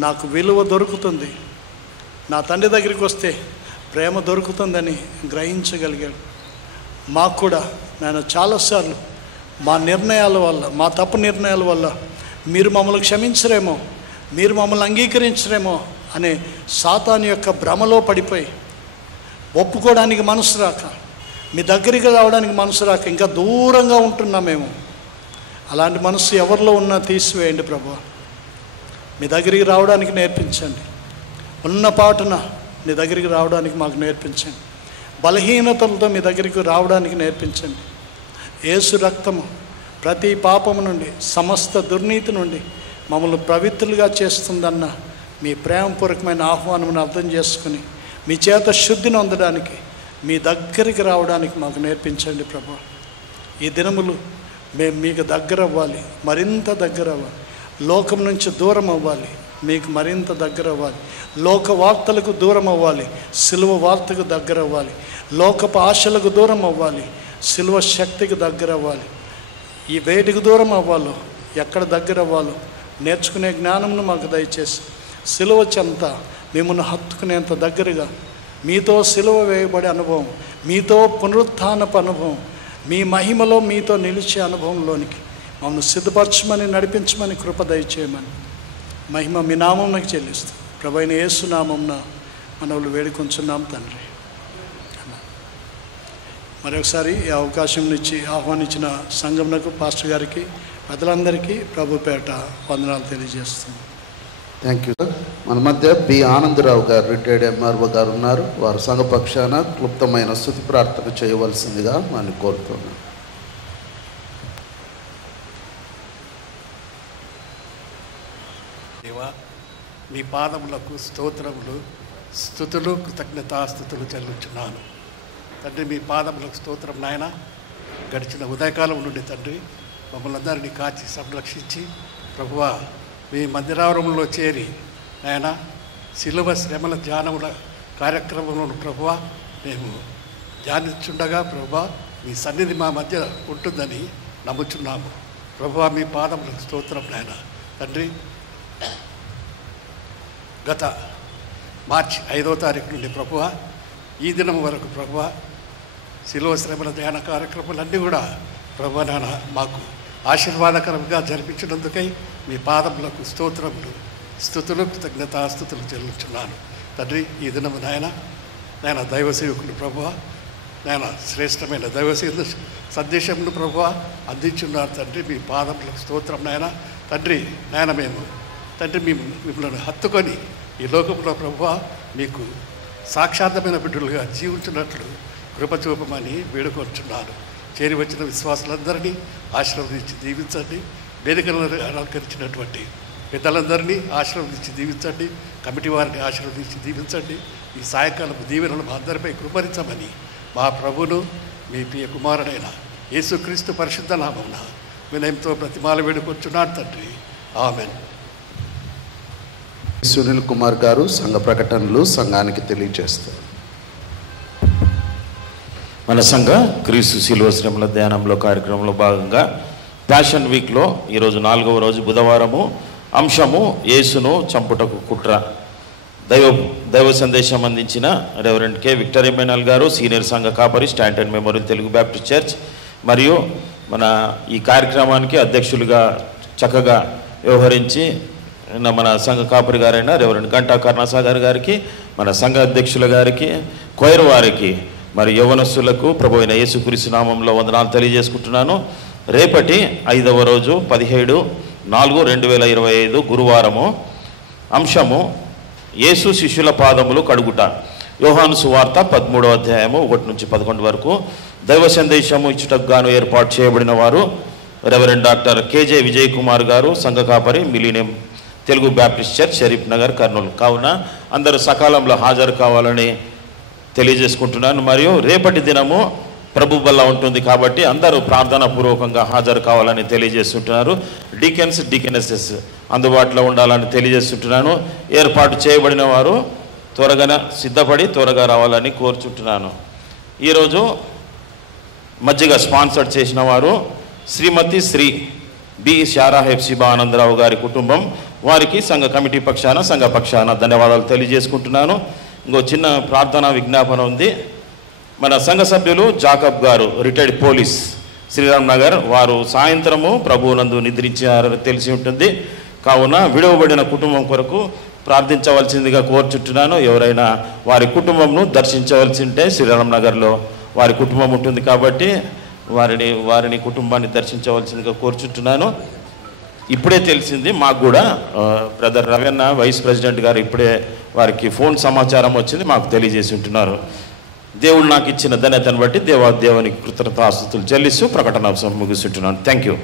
నాకు విలువ దొరుకుతుంది, నా తండ్రి దగ్గరికి వస్తే ప్రేమ దొరుకుతుందని గ్రహించగలిగాడు. మాకు కూడా నేను చాలాసార్లు మా నిర్ణయాల వల్ల, మా తప్పు నిర్ణయాల వల్ల మీరు మమ్మల్ని క్షమించరేమో, మీరు మమ్మల్ని అంగీకరించరేమో అనే సాతాను యొక్క భ్రమలో పడిపోయి ఒప్పుకోవడానికి మనసు రాక, మీ దగ్గరికి రావడానికి మనసు రాక ఇంకా దూరంగా ఉంటున్నాం మేము. అలాంటి మనసు ఎవరిలో ఉన్నా తీసివేయండి ప్రభువా. మీ దగ్గరికి రావడానికి నేర్పించండి. ఉన్న పాటున మీ దగ్గరికి రావడానికి మాకు నేర్పించండి. బలహీనతలతో మీ దగ్గరికి రావడానికి నేర్పించండి. యేసు రక్తము ప్రతి పాపము నుండి, సమస్త దుర్నీతి నుండి మమ్మల్ని పవిత్రులుగా చేస్తుందన్న మీ ప్రేమపూర్వకమైన ఆహ్వానమును అర్థం చేసుకుని మీ చేత శుద్ధిని పొందడానికి మీ దగ్గరికి రావడానికి మాకు నేర్పించండి ప్రభు. ఈ దినములు మేము మీకు దగ్గర అవ్వాలి, మరింత దగ్గర అవ్వాలి. లోకం నుంచి దూరం అవ్వాలి, మీకు మరింత దగ్గర అవ్వాలి. లోక వార్తలకు దూరం అవ్వాలి, సిలువ వార్తకు దగ్గర అవ్వాలి. లోకపు ఆశలకు దూరం అవ్వాలి, సిలువ శక్తికి దగ్గర అవ్వాలి. ఈ వేటికి దూరం అవ్వాలో, ఎక్కడ దగ్గర అవ్వాలో నేర్చుకునే జ్ఞానంను మాకు దయచేసి సిలువ చెంత మిమ్మల్ని హత్తుకునేంత దగ్గరగా, మీతో సిలువ వేయబడే అనుభవం, మీతో పునరుత్థానపు అనుభవం, మీ మహిమలో మీతో నిలిచే అనుభవంలోనికి మమ్మల్ని సిద్ధపరచమని, నడిపించమని, కృప దయచేయమని మహిమ మీ నామంకి చెల్లిస్తాం. ప్రభువైన యేసు నామంన మనవులు వేడుకొంచున్నాం తండ్రి. మరొకసారి ఈ అవకాశం ఇచ్చి ఆహ్వానించిన సంఘంకు, పాస్టర్ గారికి, పెద్దలందరికీ ప్రభు పేట వందనాలు తెలియజేస్తున్నాం. Thank you sir. మన మధ్య బి ఆనందరావు గారు, రిటైర్డ్ ఎంఆర్ఓ గారు ఉన్నారు. వారు సంఘపక్షాన క్లుప్తమైన స్తుతి ప్రార్థన చేయవలసిందిగా మనం కోరుతున్నాం. దేవా, మీ పాదములకు స్తోత్రములు, స్తుతులు, కృతజ్ఞతాస్తుతులు చెల్లించున్నాను తండ్రి. మీ పాదములకు స్తోత్రం నాయన. గడిచిన ఉదయకాలం నుండి తండ్రి మమ్మల్ని అందరినీ కాచి సంరక్షించి ప్రభువా మీ మందిరావరంలో చేరి నాయన శిలువ శ్రమల ధ్యానముల కార్యక్రమంలో ప్రభువా మేము ధ్యానించుండగా ప్రభువా మీ సన్నిధి మా మధ్య ఉంటుందని నమ్ముచున్నాము ప్రభువా. మీ పాదములకు స్తోత్రం నాయన తండ్రి. గత మార్చి 5వ తారీఖు నుండి ప్రభువా ఈ దినం వరకు ప్రభువా శిలువ శ్రమల ధ్యాన కార్యక్రమాలన్నీ కూడా ప్రభువా నాన్న మాకు ఆశీర్వాదకరంగా జరిపించినందుకై మీ పాదములకు స్తోత్రములు, స్తుతులు, కృతజ్ఞతాస్తుతులు చెల్లించున్నాను తండ్రి. ఈ దినము నాయన దైవ సేవకులు ప్రభువా నాయన శ్రేష్టమైన దైవ సందేశమును ప్రభువా అందించున్నారు తండ్రి. మీ పాదములకు స్తోత్రం నాయన తండ్రి. నాయన మేము తండ్రి మిమ్మల్ని హత్తుకొని ఈ లోకంలో ప్రభువా మీకు సాక్షాత్తమైన బిడ్డలుగా జీవించినట్లు కృపచూపమని వేడుకొంటున్నాను. చేరి వచ్చిన విశ్వాసులందరినీ ఆశీర్వదించి దీవించండి. వేదికలను అలంకరించినటువంటి పెద్దలందరినీ ఆశీర్వదించి దీవించండి. కమిటీ వారిని ఆశీర్వదించి దీవించండి. ఈ సాయంకాలం దీవెనలు మా అందరిపై కృపరించమని మా ప్రభువును మీ ప్రియ కుమారుడైన యేసుక్రీస్తు పరిశుద్ధ నామమున వినయంతో ప్రతిమాల వేడుకొంటున్నాను తండ్రి. ఆమెన్. సునీల్ కుమార్ గారు సంఘ ప్రకటనలు సంఘానికి తెలియజేస్తారు. మన సంఘ క్రీస్తు శిలువ శ్రమల ధ్యానంలో కార్యక్రమంలో భాగంగా ప్యాషన్ వీక్లో ఈరోజు 4వ రోజు బుధవారము అంశము యేసును చంపుటకు కుట్ర. దైవ సందేశం అందించిన రెవరెండ్ కె విక్టర్ ఎమ్మెనల్ గారు, సీనియర్ సంఘ కాపరి, Staunton memorial Telugu Baptist church, మరియు మన ఈ కార్యక్రమానికి అధ్యక్షులుగా చక్కగా వ్యవహరించి మన సంఘ కాపరి గారైన రెవరెండ్ గంటా కరుణాసాగర్ గారికి, మన సంఘ అధ్యక్షుల గారికి, కొయర్ వారికి, మరి యవనస్తులకు ప్రభు అయిన యేసుక్రీస్తు నామంలో వందనాలు తెలియజేసుకుంటున్నాను. రేపటి 5వ రోజు 17/4/2025 గురువారము అంశము యేసు శిష్యుల పాదములు కడుగుట. యోహాను సువార్త 13వ అధ్యాయము 1 నుంచి 11 వరకు. దైవ సందేశము ఇచ్చుటకు గాను ఏర్పాటు చేయబడిన వారు reverend doctor K J Vijay Kumar garu, సంఘ కాపరి, millennium Telugu Baptist church, Sharif Nagar, Kurnool. కావున అందరూ సకాలంలో హాజరు కావాలని తెలియజేసుకుంటున్నాను. మరియు రేపటి దినము ప్రభు బల్ల ఉంటుంది కాబట్టి అందరూ ప్రార్థనా పూర్వకంగా హాజరు కావాలని తెలియజేస్తుంటున్నారు. డీకెన్స్ డీకెనెసెస్ అందుబాటులో ఉండాలని తెలియజేస్తుంటున్నాను. ఏర్పాటు చేయబడిన వారు త్వరగా సిద్ధపడి త్వరగా రావాలని కోరుచుంటున్నాను. ఈరోజు మజ్జిగ స్పాన్సర్ చేసిన వారు శ్రీమతి శ్రీ బి శారా హెఫ్సిబా ఆనందరావు గారి కుటుంబం. వారికి సంఘ కమిటీ పక్షాన ధన్యవాదాలు తెలియజేసుకుంటున్నాను. ఇంకో చిన్న ప్రార్థనా విజ్ఞాపన ఉంది. మన సంఘ సభ్యులు జాకబ్ గారు, రిటైర్డ్ పోలీస్, శ్రీరామ్ నగర్, వారు సాయంత్రము ప్రభువునందు నిద్రించారని తెలిసి ఉంటుంది. కావున విడవబడిన కుటుంబం కొరకు ప్రార్థించవలసిందిగా కోరుచుంటున్నాను. ఎవరైనా వారి కుటుంబంను దర్శించవలసి ఉంటే శ్రీరామ్ నగర్లో వారి కుటుంబం ఉంటుంది కాబట్టి వారిని కుటుంబాన్ని దర్శించవలసిందిగా కోరుచుంటున్నాను. ఇప్పుడే తెలిసింది మాకు కూడా, బ్రదర్ రవీణ వైస్ ప్రెసిడెంట్ గారు ఇప్పుడే వారికి ఫోన్ సమాచారం వచ్చింది, మాకు తెలియజేసి ఉంటున్నారు. దేవుడు నాకు ఇచ్చిన ధన్యతను బట్టి దేవునికి కృతజ్ఞతాస్తుతులు చెల్లిస్తూ ప్రకటన ముగిస్తుంటున్నాను. Thank you.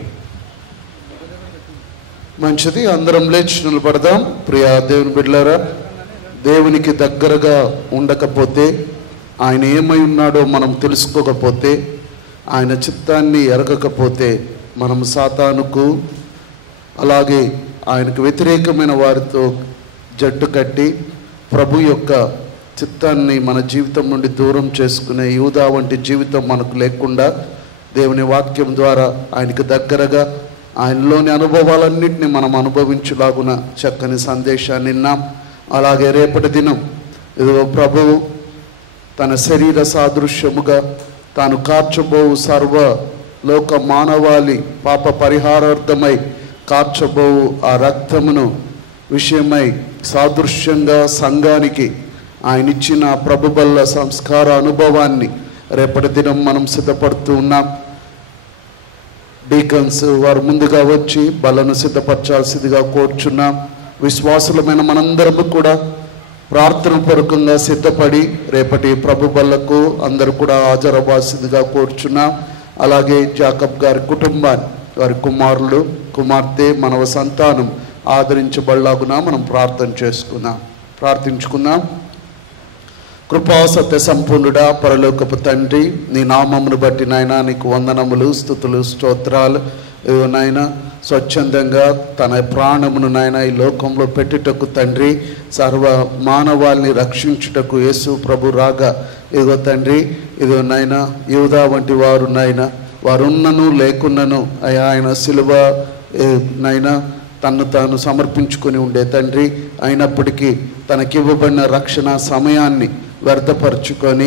మంచిది, అందరం లేచి నిలబడదాం. ప్రియా దేవుని బిడ్డలారా, దేవునికి దగ్గరగా ఉండకపోతే, ఆయన ఏమై ఉన్నాడో మనం తెలుసుకోకపోతే, ఆయన చిత్తాన్ని ఎరగకపోతే, మనం సాతానుకు అలాగే ఆయనకు వ్యతిరేకమైన వారితో జట్టు కట్టి ప్రభు యొక్క చిత్తాన్ని మన జీవితం నుండి దూరం చేసుకునే యూదా వంటి జీవితం మనకు లేకుండా దేవుని వాక్యం ద్వారా ఆయనకు దగ్గరగా ఆయనలోని అనుభవాలన్నింటినీ మనం అనుభవించులాగున చక్కని సందేశాన్ని విన్నాం. అలాగే రేపటి దినం ఇదిగో ప్రభువు తన శరీర సాదృశ్యముగా తాను కార్చబోవు సర్వ లోక మానవాళి పాప పరిహారార్థమై కార్చబోవు ఆ రక్తమును విషయమై సాదృశ్యంగా సంఘానికి ఆయన ఇచ్చిన ప్రభుబల్ల సంస్కార అనుభవాన్ని రేపటి దినం మనం సిద్ధపడుతూ ఉన్నాం. డీకన్స్ వారు ముందుగా వచ్చి బలను సిద్ధపరచాల్సిందిగా కోరుచున్నాం. విశ్వాసులమైన మనందరము కూడా ప్రార్థన పూర్వకంగా సిద్ధపడి రేపటి ప్రభు బల్లకు అందరూ కూడా హాజరవ్వాల్సిందిగా కోరుచున్నాం. అలాగే జాకబ్ గారి కుటుంబాన్ని, వారి కుమారులు కుమార్తె మనవ సంతానం ఆదరించబడలాగున మనం ప్రార్థించుకుందాం. కృపా సత్య సంపూర్ణుడా పరలోకపు తండ్రి, నీ నామమును బట్టి నాయన నీకు వందనములు, స్తుతులు, స్తోత్రాలు. నాయన స్వచ్ఛందంగా తన ప్రాణమును నాయన ఈ లోకంలో పెట్టుటకు తండ్రి, సర్వ మానవాల్ని రక్షించుటకు యేసు ప్రభు రాగా ఇదిగో తండ్రి, ఇదిగో నాయన యూదా వంటి వారు నాయన వారున్నను లేకున్నను ఆయన సిలువ నాయన తన్ను తాను సమర్పించుకొని ఉండే తండ్రి, అయినప్పటికీ తనకివ్వబడిన రక్షణ సమయాన్ని వ్యర్థపరుచుకొని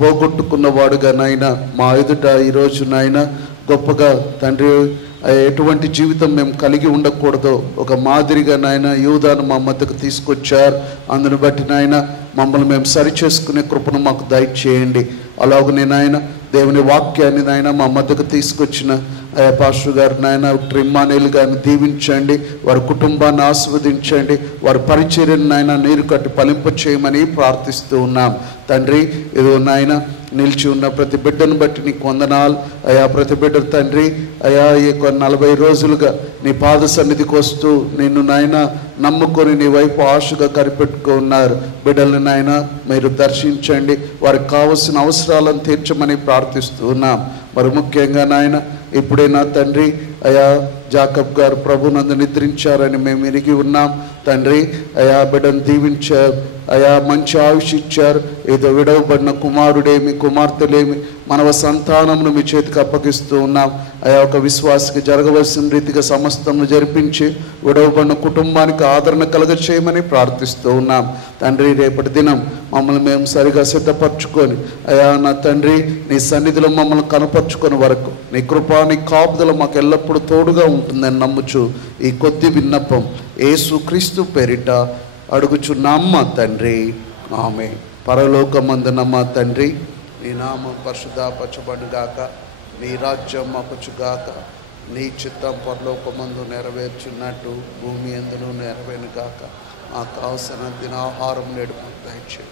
పోగొట్టుకున్నవాడుగా నాయన మా ఎదుట ఈరోజు నాయన గొప్పగా తండ్రి ఎటువంటి జీవితం మేము కలిగి ఉండకూడదో ఒక మాదిరిగా నాయన యూదాను మా మధ్యకు తీసుకొచ్చారు. అందును బట్టి నాయన మమ్మల్ని మేము సరిచేసుకునే కృపను మాకు దయచేయండి. అలాగనే నాయన దేవుని వాక్యాన్ని నాయన మా మధ్యకు తీసుకొచ్చిన పాస్టర్ గారు నాయన ట్రిమ్మానేలు గారిని దీవించండి, వారి కుటుంబాన్ని ఆస్వాదించండి, వారి పరిచర్యను నాయన నీరు కట్టి ఫలింప చేయమని ప్రార్థిస్తూ ఉన్నాం. తండ్రి ఇదో నాయన నిలిచి ఉన్న ప్రతి బిడ్డను బట్టి నీకు వందనాలు అయా. ప్రతి బిడ్డ తండ్రి అయా ఈ 40 రోజులుగా నీ పాద సన్నిధికి వస్తూ నిన్ను నాయన నమ్ముకొని నీ వైపు ఆశగా కనిపెట్టుకున్నారు. బిడ్డలను నాయన మీరు దర్శించండి, వారికి కావలసిన అవసరాలను తీర్చమని ప్రార్థిస్తూ ఉన్నాం. మరి ముఖ్యంగా నాయన ఇప్పుడే నా తండ్రి అయా జాకబ్ గారు ప్రభునందు నిద్రించారని మేము ఎరిగి ఉన్నాం. తండ్రి అయా బిడ్డను దీవించారు, అయా మంచి ఆయుష్ ఇచ్చారు. ఏదో విడవబడిన కుమారుడేమి కుమార్తెలేమి మనవ సంతానమును మీ చేతికి అప్పగిస్తూ ఉన్నాం. అయా ఒక విశ్వాసకి జరగవలసిన రీతిగా సమస్తమును జరిపించి విడవబడిన కుటుంబానికి ఆదరణ కలగ చేయమని ప్రార్థిస్తూ ఉన్నాం. తండ్రి రేపటి దినం మమ్మల్ని మేము సరిగా సిద్ధపరచుకొని అయా నా తండ్రి నీ సన్నిధిలో మమ్మల్ని కనపరుచుకొని వరకు నీ కృపా నీ కాపుదల మాకు ఎల్లప్పుడూ తోడుగా ఉంటుందని నమ్ముచు ఈ కొద్ది విన్నపం యేసు క్రీస్తు పేరిట అడుగుచున్నామ్మ తండ్రి, ఆమె. పరలోకమందున మా తండ్రి, నీ నామం పరిశుద్ధపరచబడుగాక, నీ రాజ్యం మాకొచ్చుగాక, నీ చిత్తం పరలోకమందు నెరవేర్చున్నట్టు భూమి ఎందును నెరవేరుగాక. మాకు కావలసిన దినాహారం నేడు మాకు దయచేయి.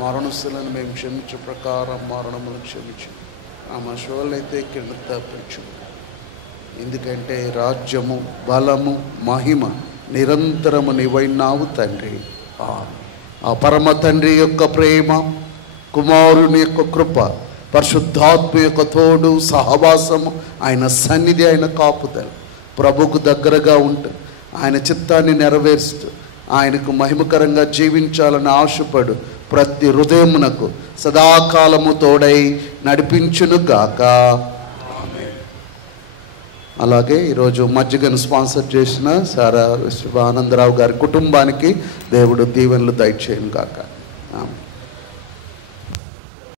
మరణస్తులను మేము క్షమించే ప్రకారం మరణములను క్షమించు. ఆ మనుషులైతే కింద తప్పించు. ఎందుకంటే రాజ్యము బలము మహిమ నిరంతరము నీవైనావు తండ్రి. ఆ పరమ తండ్రి యొక్క ప్రేమ, కుమారుని యొక్క కృప, పరిశుద్ధాత్మ యొక్క తోడు, సహవాసము, ఆయన సన్నిధి, ఆయన కాపుదల, ప్రభుకు దగ్గరగా ఉంటూ ఆయన చిత్తాన్ని నెరవేరుస్తూ ఆయనకు మహిమకరంగా జీవించాలని ఆశపడు ప్రతి హృదయమునకు సదాకాలము తోడై నడిపించును గాక. అలాగే ఈరోజు మజ్జిగను స్పాన్సర్ చేసిన సారా ఆనందరావు గారి కుటుంబానికి దేవుడు దీవెనలు దయచేయను గాక. ఆమె.